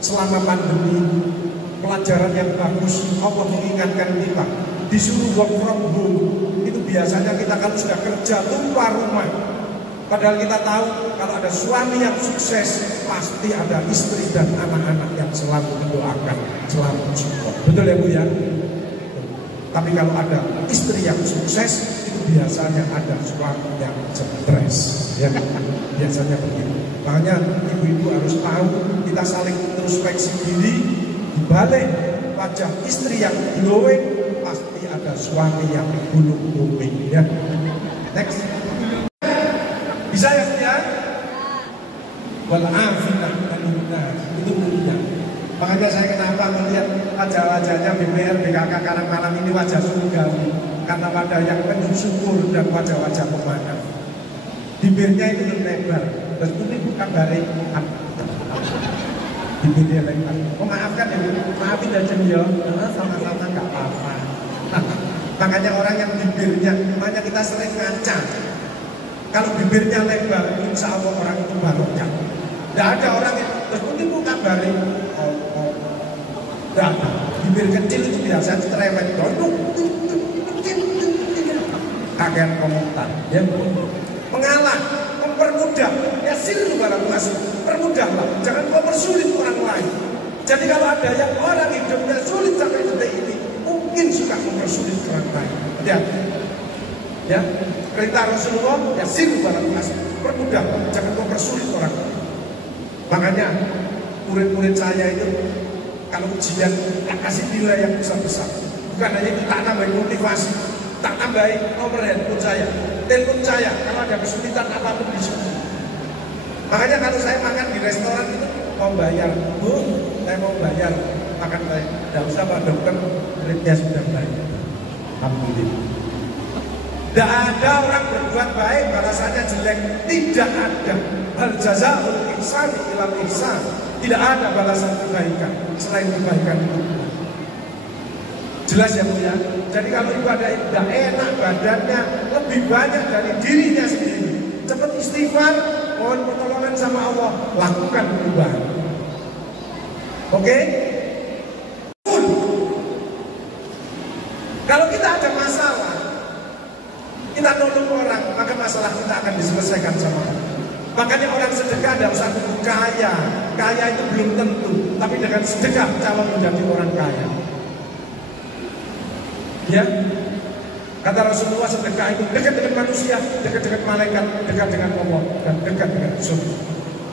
selama pandemi pelajaran yang bagus Allah mengingatkan kita disuruh work from home. Itu biasanya kita kalau sudah kerja lupa rumah. Padahal kita tahu kalau ada suami yang sukses pasti ada istri dan anak-anak yang selalu mendoakan, selalu support. Betul ya Bu ya? Tapi kalau ada istri yang sukses itu biasanya ada suami yang stres, ya. Biasanya begitu. Makanya ibu-ibu harus tahu kita saling introspeksi diri. Di balik wajah istri yang glowing pasti ada suami yang gulung-gulung, ya. Next. Bisa ya ya? Walafilah itu mulia. Makanya saya kenapa melihat wajah-wajahnya BPR BKK Karang Malang ini wajah surgawi karena wajah yang penuh syukur dan wajah-wajah pemanah. Bibirnya itu lebar, terus ini bukan balik. Bibirnya lebar. Oh maafkan ya, maafin aja ya, sama-sama nggak apa-apa. Makanya orang yang bibirnya, makanya kita sering ngaca. Kalau bibirnya lebar, insya Allah orang itu barokah. Tidak ada orang yang terus mungkin bukan balik. Tidak ada. Bibir kecil itu biasa cerewet. Kakek komentar, ya. Mengalah, mempermudah. Ya silu barang masuk. Permudahlah, jangan mempersulit orang lain. Jadi kalau ada yang orang hidupnya sulit sampai detik ini, mungkin suka mempersulit orang lain. Ya, perintah Rasulullah ya siru barang masuk. Permudah, jangan mempersulit orang. Makanya murid-murid saya itu kalau ujian tak kasih nilai yang besar-besar. Bukan hanya itu, tak tambahin motivasi, tak tambahin nomor handphone saya, telepon saya kalau ada kesulitan apapun di sini. Makanya kalau saya makan di restoran itu mau bayar, Bu, saya mau bayar makan baik. Tidak usah Pak Dokter, muridnya sudah baik. Alhamdulillah. Tidak ada orang berbuat baik balasannya jelek. Tidak ada. Hal jazaa'ul ihsani ilal ihsan. Tidak ada balasan kebaikan selain kebaikan itu. Jelas ya Bu ya. Jadi kalau ibadah itu tidak enak badannya, lebih banyak dari dirinya sendiri. Cepat istighfar, mohon pertolongan sama Allah, lakukan perubahan. Oke? Kalau kita ada masalah, kita nolong orang, maka masalah kita akan diselesaikan sama Allah. Makanya orang sedekah tidak usah tunggu kaya. Kaya itu belum tentu, tapi dengan sedekah calon menjadi orang kaya. Ya, kata Rasulullah sedekah itu dekat dengan manusia, dekat dengan malaikat, dekat dengan Allah, dan dekat dengan surga.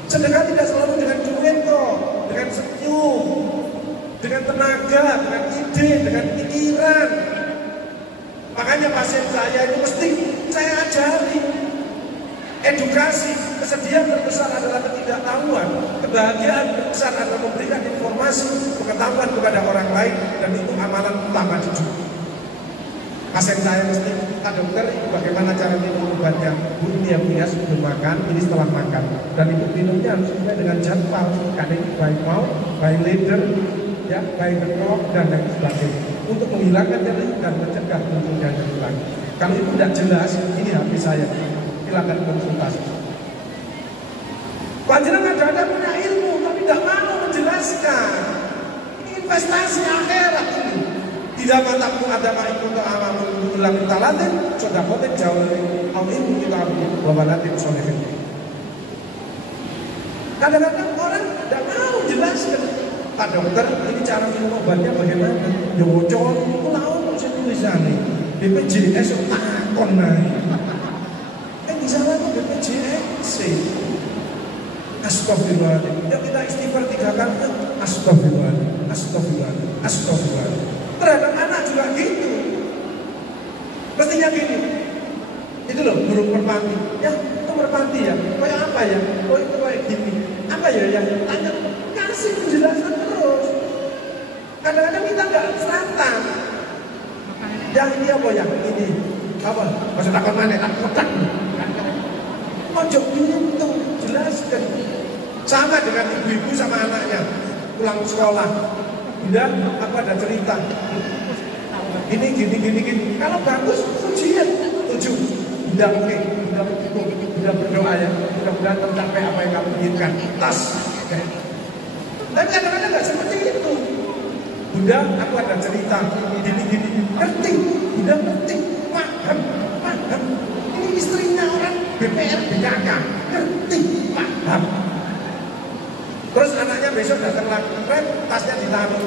Sedekah tidak selalu dengan duit kok, dengan senyum, dengan tenaga, dengan ide, dengan pikiran. Makanya pasien saya itu mesti saya ajari. Edukasi, kesedihan terbesar adalah ketidaktahuan. Kebahagiaan terbesar adalah memberikan informasi, pengetahuan kepada orang lain, dan itu amalan utama hidup. Pasien saya mesti, Pak dokter, bagaimana cara minum obatnya? Bu, ini ya punya sebelum makan, ini setelah makan. Dan ibu minumnya harus sesuai dengan jadwal. Karena ini baik mau, baik leader, ya, baik bentrok, dan lain sebagainya. Untuk menghilangkan nyeri dan mencegah munculnya nyeri lagi. Kalau itu tidak jelas, ini HP saya. Silakan konsultasi. Panjenengan kadang punya ilmu, tapi tidak mau menjelaskan. Ini investasi akhirat ini. Tidak mataku ada ma'ikun ta'amamu illa min talatin sodakotin jawalin awin kita wabalatin solehin. Kadang-kadang orang tidak mau jelaskan. Pak dokter, ini cara minum obatnya bagaimana? Ya bocor, aku tahu saya tulisannya BPJS takon naik. Di sana itu BPJS. Astagfirullahaladzim. Ya kita istighfar 3 kali. Astagfirullahaladzim. Astagfirullahaladzim. Astagfirullahaladzim. Terhadap anak juga gitu. Mestinya gini. Itu loh burung merpati. Ya, itu merpati ya. Kayak apa ya? Oh itu kayak gini. Apa ya yang tanya? Kasih penjelasan terus. Kadang-kadang kita nggak selatan. Yang ini apa ya? Ini apa? Maksud takut mana? Takut. Ojo minum tuh, jelaskan. Sama dengan ibu-ibu sama anaknya pulang sekolah. Bunda, aku ada cerita. Ini gini. Kalau bagus, ujian. Tujuh. Bunda oke. Bunda berdoa ya. Mudah-mudahan tercapai apa yang kamu inginkan. Tas. Okay. Tapi kadang-kadang nggak seperti itu. Bunda, aku ada cerita. Gini. Ngerti. Bunda ngerti. Paham. Ini istrinya orang BPR BKK, ngerti, paham. Terus anaknya besok datang lagi, tasnya ditaruh.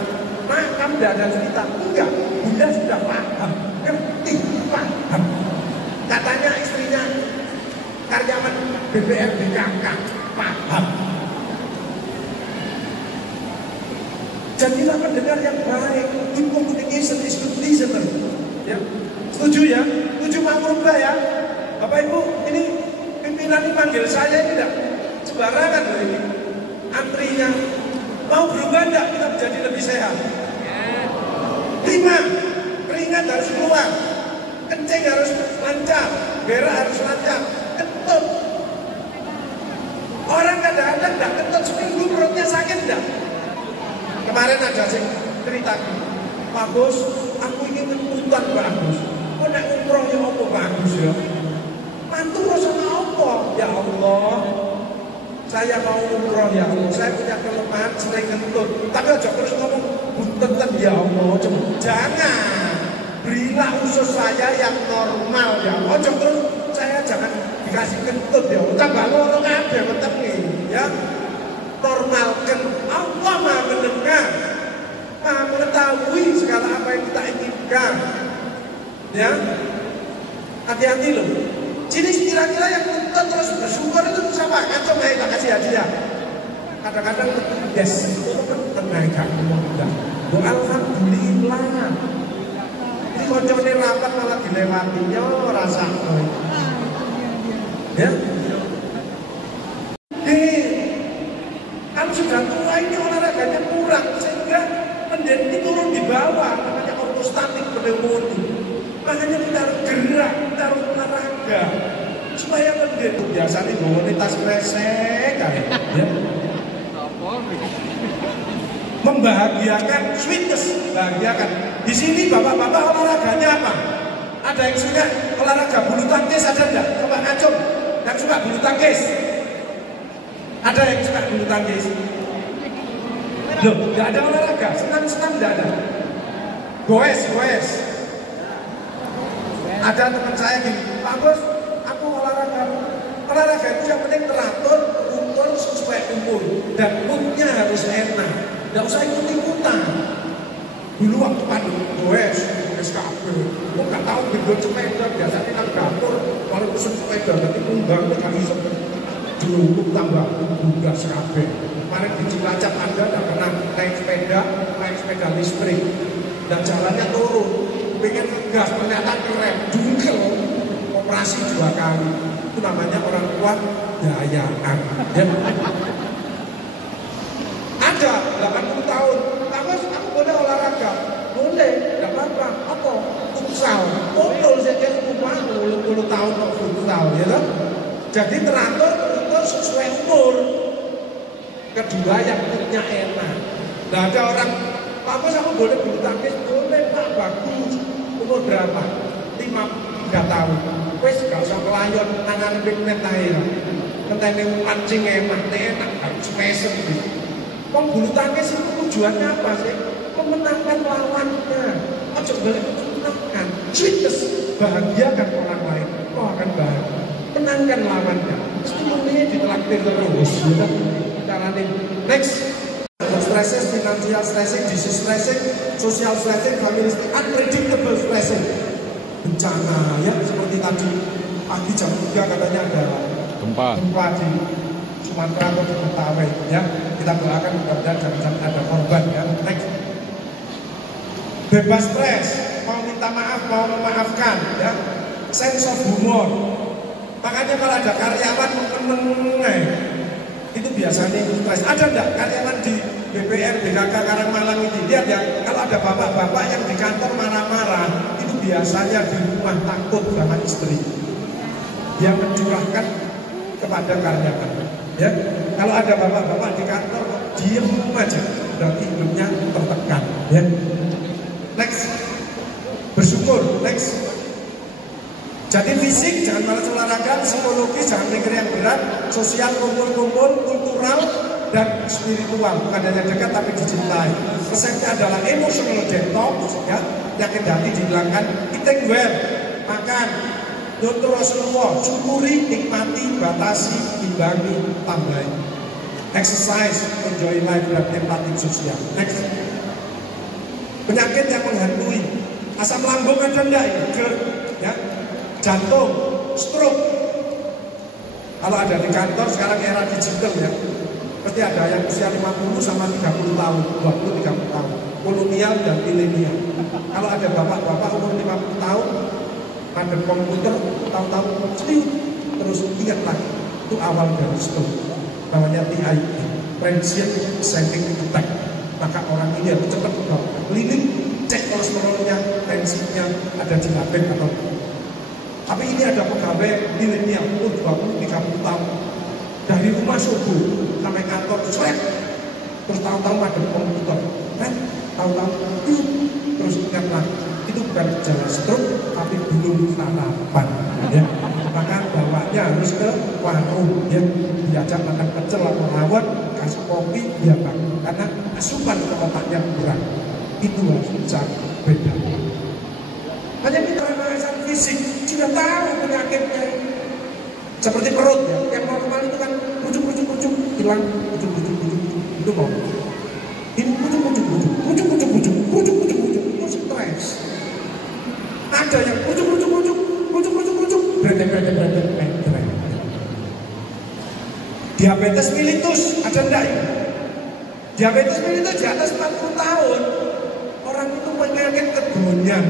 Mak, kamu tidak ada cerita? Enggak, bunda sudah paham, ngerti, paham. Katanya istrinya karyawan BPR BKK, paham. Jadilah pendengar yang baik. Good communication is good listener. Ya, setuju ya? Setuju mau berubah ya? Bapak Ibu, ini pimpinan ini panggil saya ini tidak sembarangan loh ini. Antrinya mau berubah enggak kita menjadi lebih sehat? 5. Keringat harus keluar, kencing harus lancar, berak harus lancar, kentut. Orang kadang-kadang enggak kentut seminggu perutnya sakit enggak? Kemarin ada sih cerita, Pak Bos, aku ingin kentutan bagus. Kok nak umrohnya apa bagus ya? Mantu sama apa? Ya Allah, saya mau umroh ya Allah. Saya punya kelemahan sering kentut. Tapi aja terus ngomong buntetan ya Allah. Jangan. Berilah usus saya yang normal ya Allah. Aja terus saya jangan dikasih kentut ya Allah. Tambah loro kabeh wetenge ya. Normalkan. Allah Maha mendengar, Maha mengetahui segala apa yang kita inginkan. Ya. Hati-hati loh. Jenis kira-kira yang kentut terus bersyukur itu sama kacau naik kasih hadiah. Kadang-kadang yes, itu kan naik enggak. Doa alhamdulillah. Ini koncone rapat malah dilewatinya rasa. Ya. Kalau sudah tua ini olahraganya kurang sehingga pendeni turun di bawah, namanya ortostatik pneumonia. Makanya kita harus gerak, kita harus olahraga supaya pendeni biasanya bawa tas kresek kan, ya. Membahagiakan, sweetness, bahagiakan. Di sini bapak-bapak olahraganya apa? Ada yang suka olahraga bulu tangkis, ada enggak? Coba ngacung, yang suka bulu tangkis. Ada yang suka bulu tangkis? Loh, enggak ada olahraga, senam-senam enggak ada. Goes. Ada teman saya gini, Pak Bos, aku olahraga itu yang penting teratur, ukur sesuai umur, dan moodnya harus enak, tidak usah ikut-ikutan. Dulu waktu padu, goes kabel, aku nggak tahu gendut sepeda, biasanya kan dapur, kalau pesen sepeda nanti undang dengan iso dulu tambah bugas kabel. Kemarin di Cilacap Anda tidak pernah naik sepeda listrik, dan jalannya turun. pengen ngegas, ternyata keren, dungkel, operasi 2 kali. Itu namanya orang tua dayaan. Ya. Ada 80 tahun, aku boleh olahraga, boleh, tidak apa-apa. Apa? Futsal, betul saja rumah 20 tahun kok futsal, ya kan? Jadi teratur sesuai umur. Kedua yang punya enak. Nah ada orang, Pak Bos aku boleh bulu tangkis? Boleh Pak, bagus. Umur berapa? 53 tahun. Wes gak usah kelayon, tangan pigment air. Ngenteni pancing enak, harus spesem gitu. Kok bulu tangkis itu tujuannya apa sih? Memenangkan lawannya. Ojo balik menangkan. Sweetness, bahagiakan orang lain. Kau akan bahagia. Menangkan lawannya. Stimulnya ditraktir terus. Ya. Caranya. Next. Stresses, financial stressing, disease stressing, social stressing, family stressing, unpredictable stressing. Bencana ya seperti tadi pagi jam 3 katanya ada gempa di Sumatera atau di Mentawai ya. Kita doakan mudah-mudahan jangan ada korban ya. Next. Bebas stres, mau minta maaf, mau memaafkan ya. Sense of humor. Makanya kalau ada karyawan meneng itu biasanya stres. Ada enggak karyawan di BPR, BKK Karangmalang ini? Lihat ya, kalau ada bapak-bapak yang di kantor marah-marah, itu biasanya di rumah takut sama istri. Dia mencurahkan kepada karyawan. Ya, kalau ada bapak-bapak di kantor diem aja, berarti hidupnya tertekan. Ya. Next, bersyukur. Next. Jadi fisik jangan malas olahraga, psikologi jangan mikir yang berat, sosial kumpul-kumpul, kultural dan spiritual, bukan hanya dekat tapi dicintai. Resepnya adalah emotional detox, ya, penyakit hati dihilangkan, eating well, makan, nurut Rasulullah, syukuri, nikmati, batasi, imbangi, tambahi. Exercise, enjoy life dan empati sosial. Next. Penyakit yang menghantui, asam lambung ada enggak ini? Ya. Jantung, stroke. Kalau ada di kantor sekarang era digital ya, pasti ada yang usia 50 sama 30 tahun, 20-30 tahun, kolonial dan milenial. Kalau ada bapak-bapak umur 50 tahun, ada komputer, tahu-tahu serius, terus ingat lagi, itu awal dari stroke. Namanya TIA, transient ischemic attack. Maka orang ini harus cepat ke klinik, cek kolesterolnya, tensinya ada di diabetes atau tapi ini ada pegawai milenial umur 20-30 tahun dari rumah subuh sampai kantor sore terus tahu-tahu ada komputer kan tahu-tahu terus ingatlah itu bukan gejala stroke tapi belum sarapan ya. Maka bawanya harus ke warung ya, diajak makan pecel atau rawon, kasih kopi ya Pak, karena asupan ke otaknya kurang. Itu harus bisa beda. Hanya kita pemeriksaan fisik sudah tahu penyakitnya. Seperti perut ya, yang normal itu kan pucuk hilang, pucuk itu mau. Ini pucuk itu stres. Ada yang pucuk berentek. Diabetes mellitus ada enggak ya? Diabetes mellitus di atas 40 tahun. Orang itu penyakit kedonya.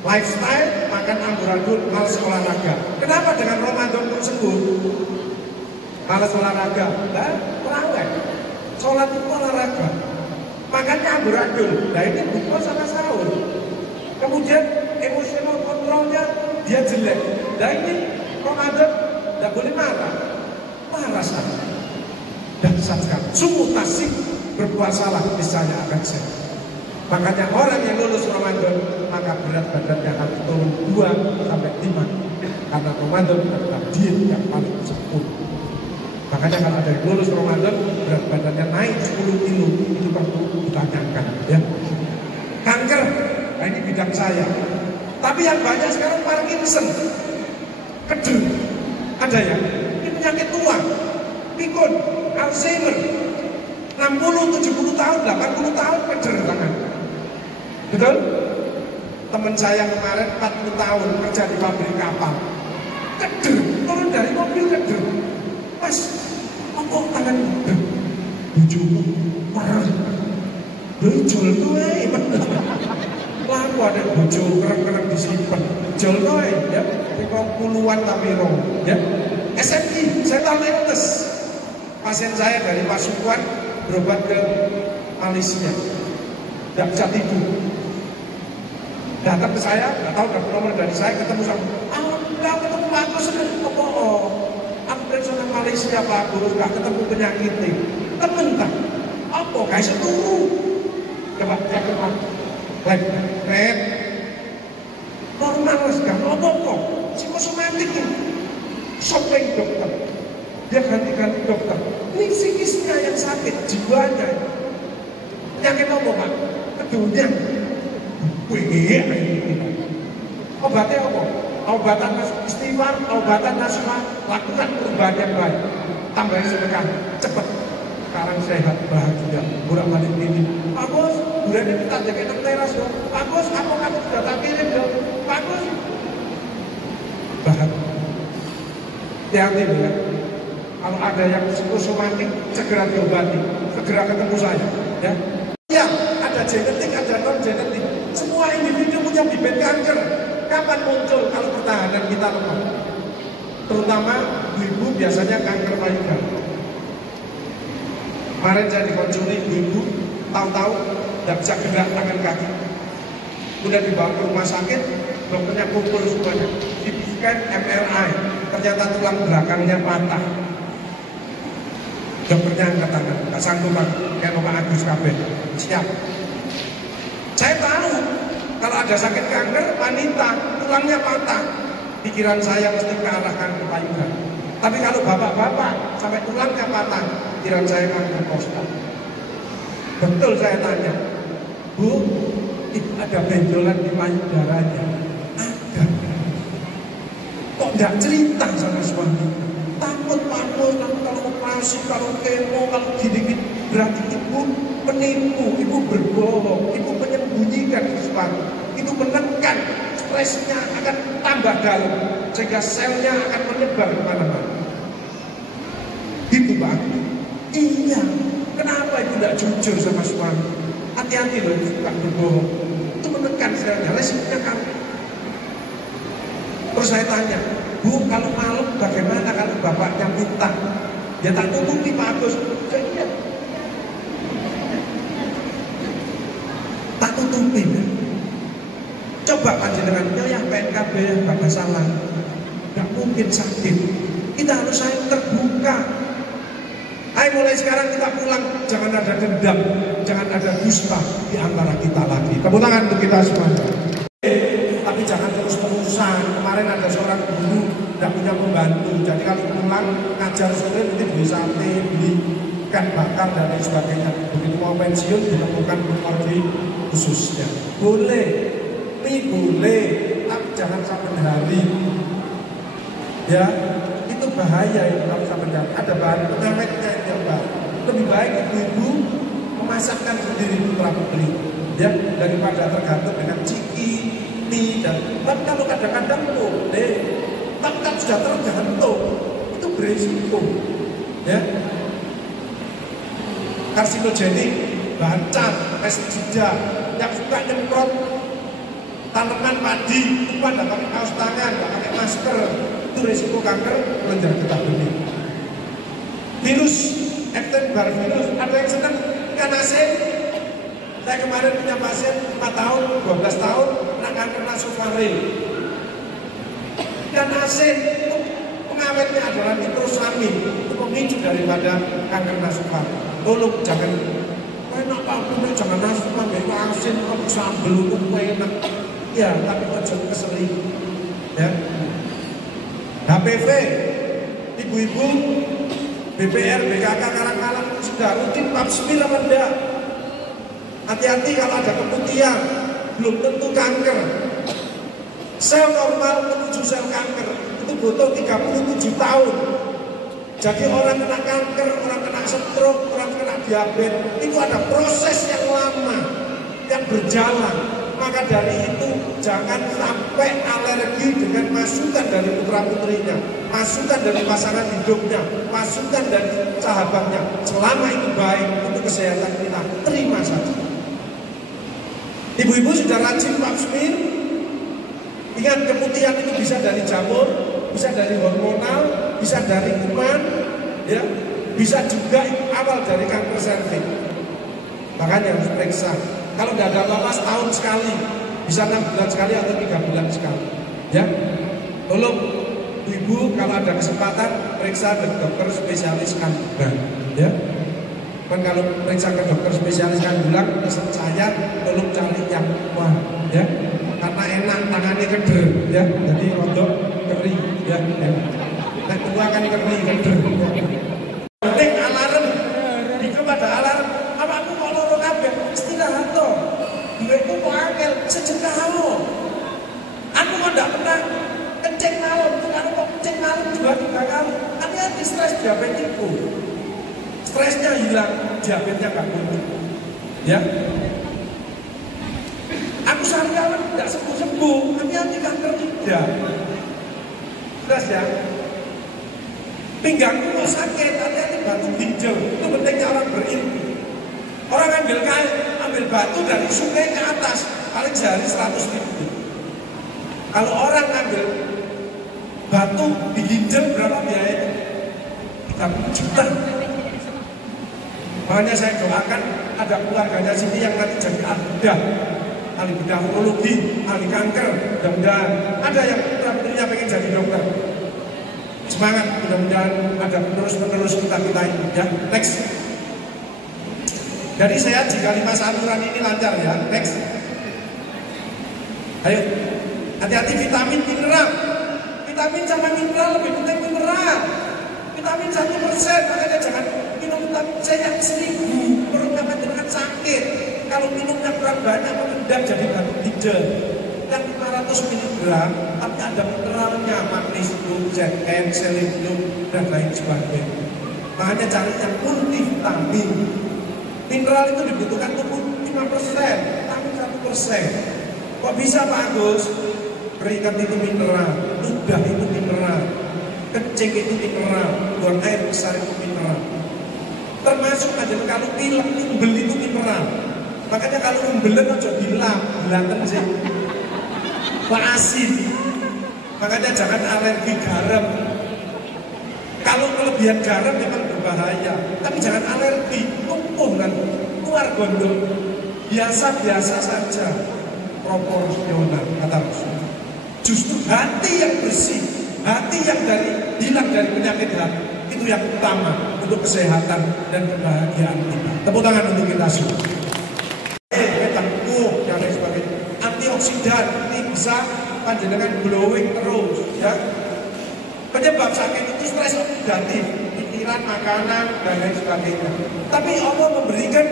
Lifestyle, makan amburadul, malas olahraga. Kenapa dengan Ramadan kok sembuh? Malas olahraga, terawih, sholat itu olahraga, makannya amburadul. Nah ini buka sama sahur. Kemudian emosional kontrolnya dia jelek. Nah ini Ramadan tidak boleh marah sana. Dan saat sungguh tasik berpuasalah misalnya akan sehat. Makanya orang yang lulus Ramadan maka berat badannya akan turun 2 sampai 5 karena Ramadan adalah diet yang paling sempurna. Makanya kalau ada yang lulus Ramadan berat badannya naik 10 kilo itu perlu ditanyakan ya. Kanker, nah ini bidang saya. Tapi yang banyak sekarang Parkinson, keder, ada ya. Ini penyakit tua, pikun, Alzheimer, 60, 70 tahun, 80 tahun keder tangan. Betul? Teman saya kemarin 40 tahun kerja di pabrik kapal, keder, turun dari mobil keder. Mas, apa tangan keder? Bujuku marah. Jual gue, lama aku ada bojo kereng-kereng disimpan. Jolno ya, puluhan tapi ya. SMI, saya tahu tes. Pasien saya dari Pasuruan berobat ke Malaysia, tidak bisa tidur. Datang ke saya, nggak tahu dapat nomor dari saya, ketemu sama, nggak ketemu bagus, aku periksa ke Malaysia bagus, nggak ketemu penyakitnya. Temen tak, apa guys tunggu, coba cek red, normal gak apa-apa, psikosomatik nih, shopping dokter, dia ganti-ganti dokter. Ini psikisnya yang sakit, jiwanya. Penyakit apa Pak? Kedunya. Obatnya apa? Obatan istighfar, obatan nasihat, lakukan perubahan yang baik. Tambahin sedekah, cepat. Sekarang sehat, bahagia, kurang balik ini. Pak Bos, bulan ini kita jaga ke teras ya. Pak Bos, apa kamu sudah tak kirim ya? Pak Bos, bahagia. Hati-hati ya. Kalau ada yang psikosomatik, segera diobati, segera ketemu saya. Ya, ya ada genetik, ada non genetik. Semua individu punya bibit kanker. Kapan muncul? Kalau pertahanan kita lemah. Terutama ibu biasanya kanker payudara. Kemarin saya dikonsumsi ibu, tahu-tahu tidak bisa gerak tangan kaki. Udah dibawa ke rumah sakit, dokternya pukul semuanya. Di scan MRI, ternyata tulang belakangnya patah. Dokternya angkat tangan, nggak sanggup kayak Pak Agus kabeh. Siap. Saya tahu kalau ada sakit kanker wanita tulangnya patah, pikiran saya mesti ke arah kanker payudara. Tapi kalau bapak-bapak sampai tulangnya patah, pikiran saya kanker prostat. Betul saya tanya, Bu, ada benjolan di payudaranya? Ada. Kok nggak cerita sama suami? Takut kalau operasi, kalau kemo, kalau gini-gini, berarti ibu menipu, ibu berbohong, ibu menyembunyikan sesuatu, itu menekan, stresnya akan tambah dalam, sehingga selnya akan menyebar kemana-mana. Gitu Pak. Iya. Kenapa ibu tidak jujur sama suami? Hati-hati loh, suka berbohong. Itu menekan selnya, resikonya kamu. Terus saya tanya, Bu, kalau malam bagaimana kalau bapaknya minta? Ya tak tutupi Pak Agus. Iya. Tak tutupi. Coba panjenengan yang PNKB yang pada salah. Gak mungkin sakit. Kita harus saling terbuka. Ayo mulai sekarang kita pulang, jangan ada dendam, jangan ada dusta di antara kita lagi. Tepuk tangan untuk kita semua. Tapi jangan terus-terusan. Kemarin ada seorang guru tidak punya pembantu, jadi kalau pulang ngajar sore nanti beli sate, beli ikan bakar dan lain sebagainya. Begitu mau pensiun ditemukan keluarga khususnya. Boleh, ini boleh, tapi jangan sampai hari. Ya, itu bahaya itu kalau sampai hari. Ada bahan pengawetnya yang baik. Lebih baik ibu-ibu memasakkan sendiri putra putri, ya, daripada tergantung dengan ciki, mie dan. Tapi kalau kadang-kadang boleh. Tapi kan sudah tergantung, itu berisiko, ya. Karsinogenik, bahan cat, pestisida, yang suka nyemprot tanaman padi, itu pada pakai kaos tangan, nggak pakai masker, itu risiko kanker kelenjar getah bening. Virus, Epstein-Barr virus, ada yang senang ikan asin. Saya kemarin punya pasien 4 tahun, 12 tahun, kena kanker nasofaring. Ikan asin itu pengawetnya adalah nitrosamin, itu pemicu daripada kanker nasofaring. Tolong jangan enak apa jangan nasofaring, itu asin, kamu sambel itu enak. Ya, tapi ojo keselip. Ya. HPV, ibu-ibu, BPR, BKK, Karang-Karang sudah rutin pap smear apa enggak? Hati-hati kalau ada keputihan, belum tentu kanker. Sel normal menuju sel kanker itu butuh 37 tahun. Jadi orang kena kanker, orang kena stroke, orang kena diabetes, itu ada proses yang lama, yang berjalan. Maka dari itu jangan sampai alergi dengan masukan dari putra-putrinya, masukan dari pasangan hidupnya, masukan dari sahabatnya. Selama itu baik untuk kesehatan kita, terima saja. Ibu-ibu sudah rajin pap smear. Ingat, keputihan itu bisa dari jamur, bisa dari hormonal, bisa dari kuman, ya, bisa juga awal dari kanker serviks. Makanya harus periksa. Kalau nggak ada apa-apa setahun sekali, bisa 6 bulan sekali atau 3 bulan sekali. Ya, tolong ibu kalau ada kesempatan periksa ke dokter spesialis kandungan. Ya, kan kalau periksa ke dokter spesialis kandungan, pesan saya tolong cari yang kuat. Ya, karena enak tangannya keder. Ya, jadi untuk kering. Ya, nah tua kan kering keder. Penting alarm. Itu pada alarm. Apa aku mau loro kabeh? Istirahat toh. Duitku kok angel sejengkah kamu. Aku kok ndak pernah kencing malam. Sekarang kok kencing malam 2-3 kali. Hati-hati stres diabetesku. Stresnya hilang, diabetesnya nggak muncul. Ya. Aku sariawan nggak sembuh-sembuh. Hati-hati kanker tidak. Stres ya. Pinggangku kok sakit, hati-hati batu ginjal. Itu pentingnya orang berilmu. Orang ambil kain, ambil batu dari sungai ke atas, paling jari 100 ribu. Kalau orang ambil batu di ginjal berapa biayanya? 3 juta. Makanya saya doakan ada keluarganya sini yang nanti jadi ahli bedah urologi, ahli kanker, mudah-mudahan ada yang putra-putrinya pengen jadi dokter. Semangat, mudah-mudahan ada penerus kita ini ya. Next. Jadi saya di Kalimas saluran ini lancar ya. Next. Ayo. Hati-hati vitamin mineral. Vitamin sama mineral lebih penting mineral. Vitamin 1%, makanya jangan minum vitamin C yang 1000. Perutnya dengan sakit. Kalau minumnya kurang banyak mengendap jadi batu ginjal. Yang 500 mg tapi ada mineralnya, magnesium, Zn, selenium dan lain sebagainya. Makanya cari yang multivitamin. Mineral itu dibutuhkan tubuh 5%, tapi 1%. Kok bisa Pak Agus? Keringat itu mineral, ludah itu mineral, kencing itu mineral, buang air besar itu mineral. Termasuk aja kalau pilek, umbel itu mineral. Makanya kalau umbelen aja bilang, bilangan sih. Pak asin. Makanya jangan alergi garam. Kalau kelebihan garam memang berbahaya, tapi jangan alergi, tumpuh kan, keluar gondol. Biasa-biasa saja, proporsional kata Rasul. Justru hati yang bersih, hati yang hilang dari penyakit hati, itu yang utama untuk kesehatan dan kebahagiaan kita. Tepuk tangan untuk kita semua. Tengkuh dan lain sebagainya. Antioksidan ini bisa panjenengan glowing terus, ya. Penyebab sakit itu stres oksidatif, pikiran, makanan, dan lain sebagainya. Tapi Allah memberikan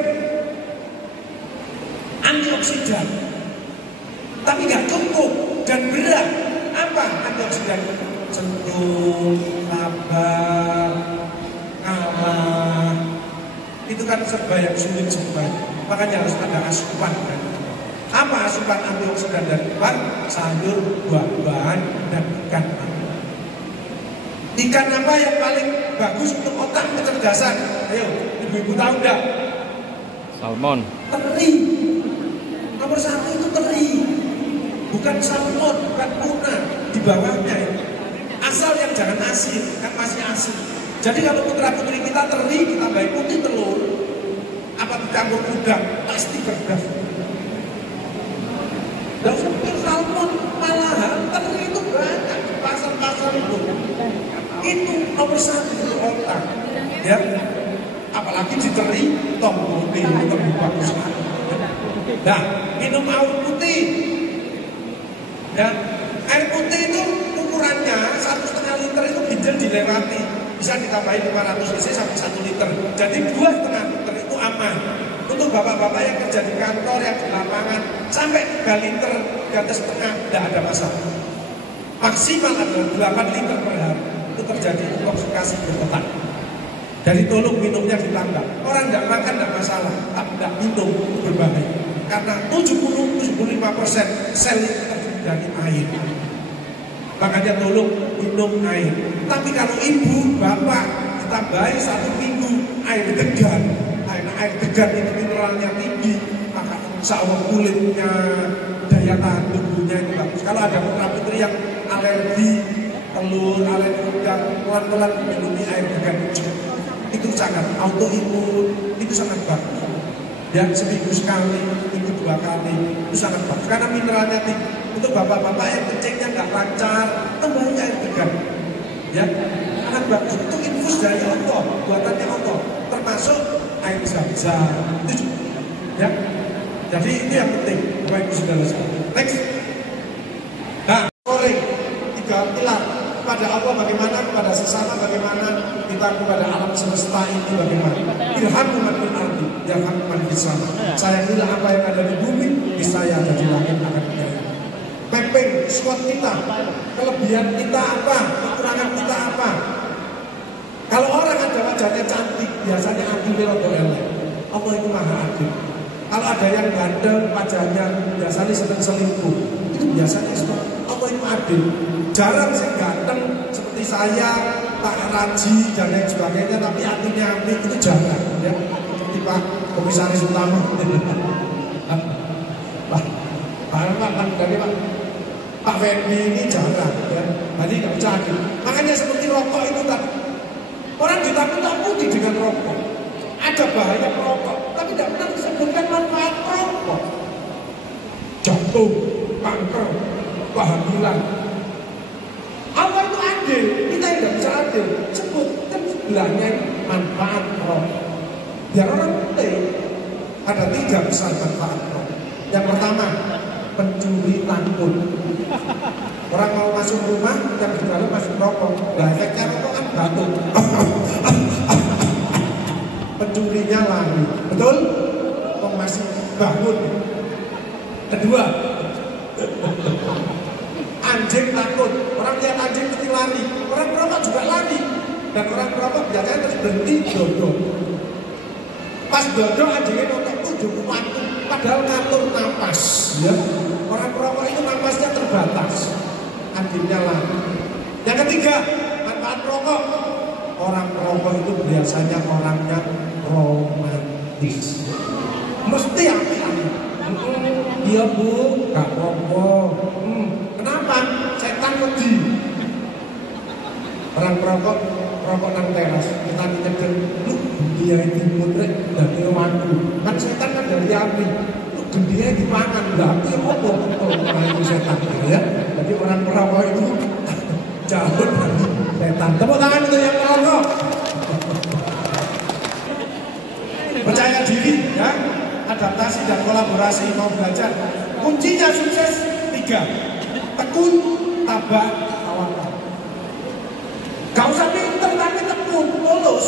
antioksidan, tapi nggak cukup dan berat. Apa antioksidan? Sentuh, sabar, kalah. Itu kan serba yang sulit semuanya. Makanya harus ada asupan. Apa asupan antioksidan dan sayur, buah-buahan, dan ikan. Ikan apa yang paling bagus untuk otak kecerdasan? Ayo, ibu-ibu tahu enggak? Salmon. Teri. Nomor 1 itu teri. Bukan salmon, bukan tuna. Di bawahnya itu. Asal yang jangan asin, kan masih asin. Jadi kalau putra-putri kita teri, kita baik putih telur, apa dicampur udang, pasti berdas. Dan seperti salmon, malahan teri itu banyak di pasar-pasar itu. Itu nomor 1 untuk otak, ya. Apalagi diteri, tombol itu lebih bagus. Nah, minum air putih, ya. Air putih itu ukurannya 1,5 liter itu ginjal dilewati, bisa ditambahin 500 cc sampai 1 liter. Jadi 2,5 liter itu aman. Untuk bapak-bapak yang kerja di kantor, yang di lapangan, sampai 3 liter, 3,5 tidak ada masalah. Maksimal adalah 8 liter per hari. Itu terjadi intoksikasi berotak. Jadi tolong minumnya ditambah. Orang tidak makan tidak masalah, tapi tidak minum itu berbahaya. Karena 70-75% sel itu terdiri dari air. Makanya tolong minum air. Tapi kalau ibu, bapak ditambahi 1 minggu air degan. Air degan itu mineralnya tinggi, maka insya Allah kulitnya, daya tahan tubuhnya itu bagus. Kalau ada putra putri yang alergi telur, alergi udang, pelan-pelan minumi air degan itu sangat autoimun, itu sangat bagus. Ya, seminggu sekali, seminggu 2 kali, itu sangat bagus. Karena mineralnya tinggi. Untuk bapak-bapak yang kencingnya nggak lancar, tambahin air degan. Ya, sangat bagus. Itu infus dari Allah, buatannya Allah. Termasuk air zam-zam. Itu juga. Ya, jadi itu yang penting. Bapak Ibu Saudara sekalian. Next. Nah, sore 3 pilar. Kepada Allah bagaimana, kepada sesama bagaimana, kita kepada alam semesta ini bagaimana. Irhamu man fil ardi, yarhamkum man fis sama. Sayangilah apa yang ada di bumi, niscaya ada di langit akan menyayangi. Mapping SWOT kita, kelebihan kita apa, kekurangan kita apa. Kalau orang ada wajahnya cantik, biasanya adilnya rodo elek. Allah itu maha adil. Kalau ada yang ganteng wajahnya, biasanya sedang selingkuh. Itu biasanya Allah itu adil. Jarang sih ganteng seperti saya, Pak Raji dan lain sebagainya, tapi hatinya api itu jarang. Ya, seperti Pak Komisaris Utama. Pak Fendi ini jarang. Ya, jadi nggak bisa adil. Makanya seperti rokok itu tadi. Orang ditakut-takuti dengan rokok. Ada bahaya rokok, tapi tidak pernah disebutkan manfaat rokok. Jantung, kanker, kehamilan. Allah itu adil, kita yang tidak bisa adil. Sebutkan sebelahnya manfaat rokok. Biar orang penting. Ada 3 besar manfaat rokok. Yang pertama, pencuri takut. Orang mau masuk rumah, yang di dalam masuk rokok. Nah, efeknya rokok kan batuk. Pencurinya lari, betul? Kok masih bangun? Kedua, anjing takut. Orang lihat anjing mesti lari. Orang perokok juga lari. Dan orang perokok biasanya terus berhenti dodol. Pas dodol anjingnya nonton 7 waktu. Padahal ngatur napas. Ya. Orang perokok itu napasnya terbatas. Anjingnya lari. Yang ketiga, manfaat perokok. Orang perokok itu biasanya orangnya romantis. Mesti api-api. Iya bu, gak rokok. Kenapa? Setan wedi. Orang perokok, rokok nang teras. Kita nyekel, lu dia itu mutrek dari waktu. Kan setan kan dari api. Lu dia dipangan, berarti rokok. Nah itu setan ya. Jadi orang perokok itu jauh dari setan. Tepuk tangan untuk yang merokok. Percaya diri ya, adaptasi dan kolaborasi, mau belajar. Kuncinya sukses 3. Tekun, tabah, tawakal. Gak usah pinter tapi tekun, lulus.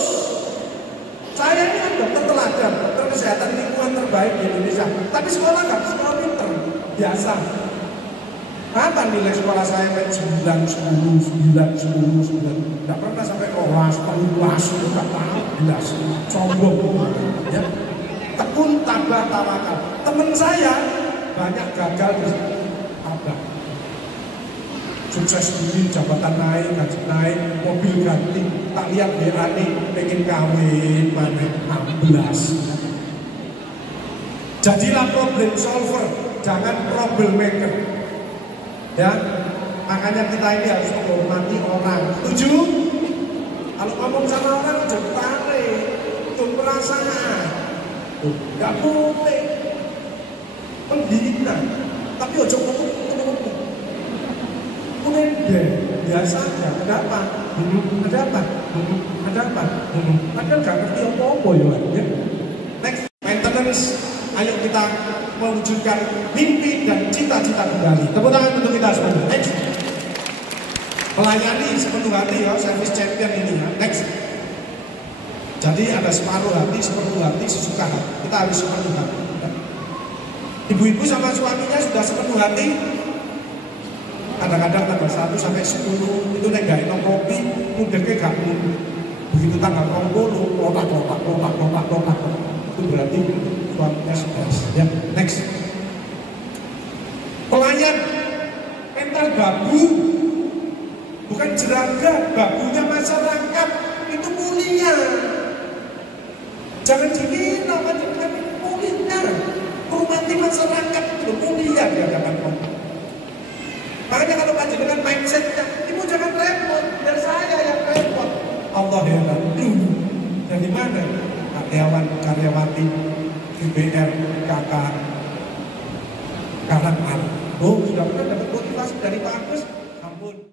Saya ini kan dokter teladan, dokter kesehatan lingkungan terbaik di Indonesia. Tapi sekolah gak sekolah pinter, biasa. Apa nilai sekolah saya kayak 9, 10, 9. Gak pernah sampai kelas, kelas itu gak tahu, jelas. Sombong. Ya. Tekun, tabah, tawakal. Temen saya banyak gagal di tabah. Sukses ini, jabatan naik, gaji naik, mobil ganti. Tak lihat BA nih, pengen kawin, mana 16. Jadilah problem solver, jangan problem maker. Ya, makanya kita ini harus menghormati orang. Setuju? Kalau ngomong sama orang jangan tarik, itu perasaan. Gak boleh menghina, tapi ojo ngomong. Deh, biasa aja. Ada apa? Ada apa? Ada apa? Padahal gak ngerti apa-apa ya. Next, maintenance. Ayo kita mewujudkan mimpi dan cita-cita kembali. Tepuk tangan untuk kita semua. Next. Melayani sepenuh hati ya, service champion ini ya. Next. Jadi ada separuh hati, sepenuh hati, sesuka hati. Kita harus sepenuh hati. Ibu-ibu sama suaminya sudah sepenuh hati. Kadang-kadang tanggal 1 sampai 10 itu nek gak enak kopi, mudahnya gak mudih. Begitu tanggal 20, lotak. Itu berarti suaminya stres. Ya, next. Pelayan mental babu, bukan jeraga, babunya masyarakat itu mulia. Jangan dihina, tapi mulia. Hormati masyarakat. heran. Dari mana? Karyawati DPR kakak Karang. Oh, sudah pernah dapat motivasi dari Pak Agus? Ampun.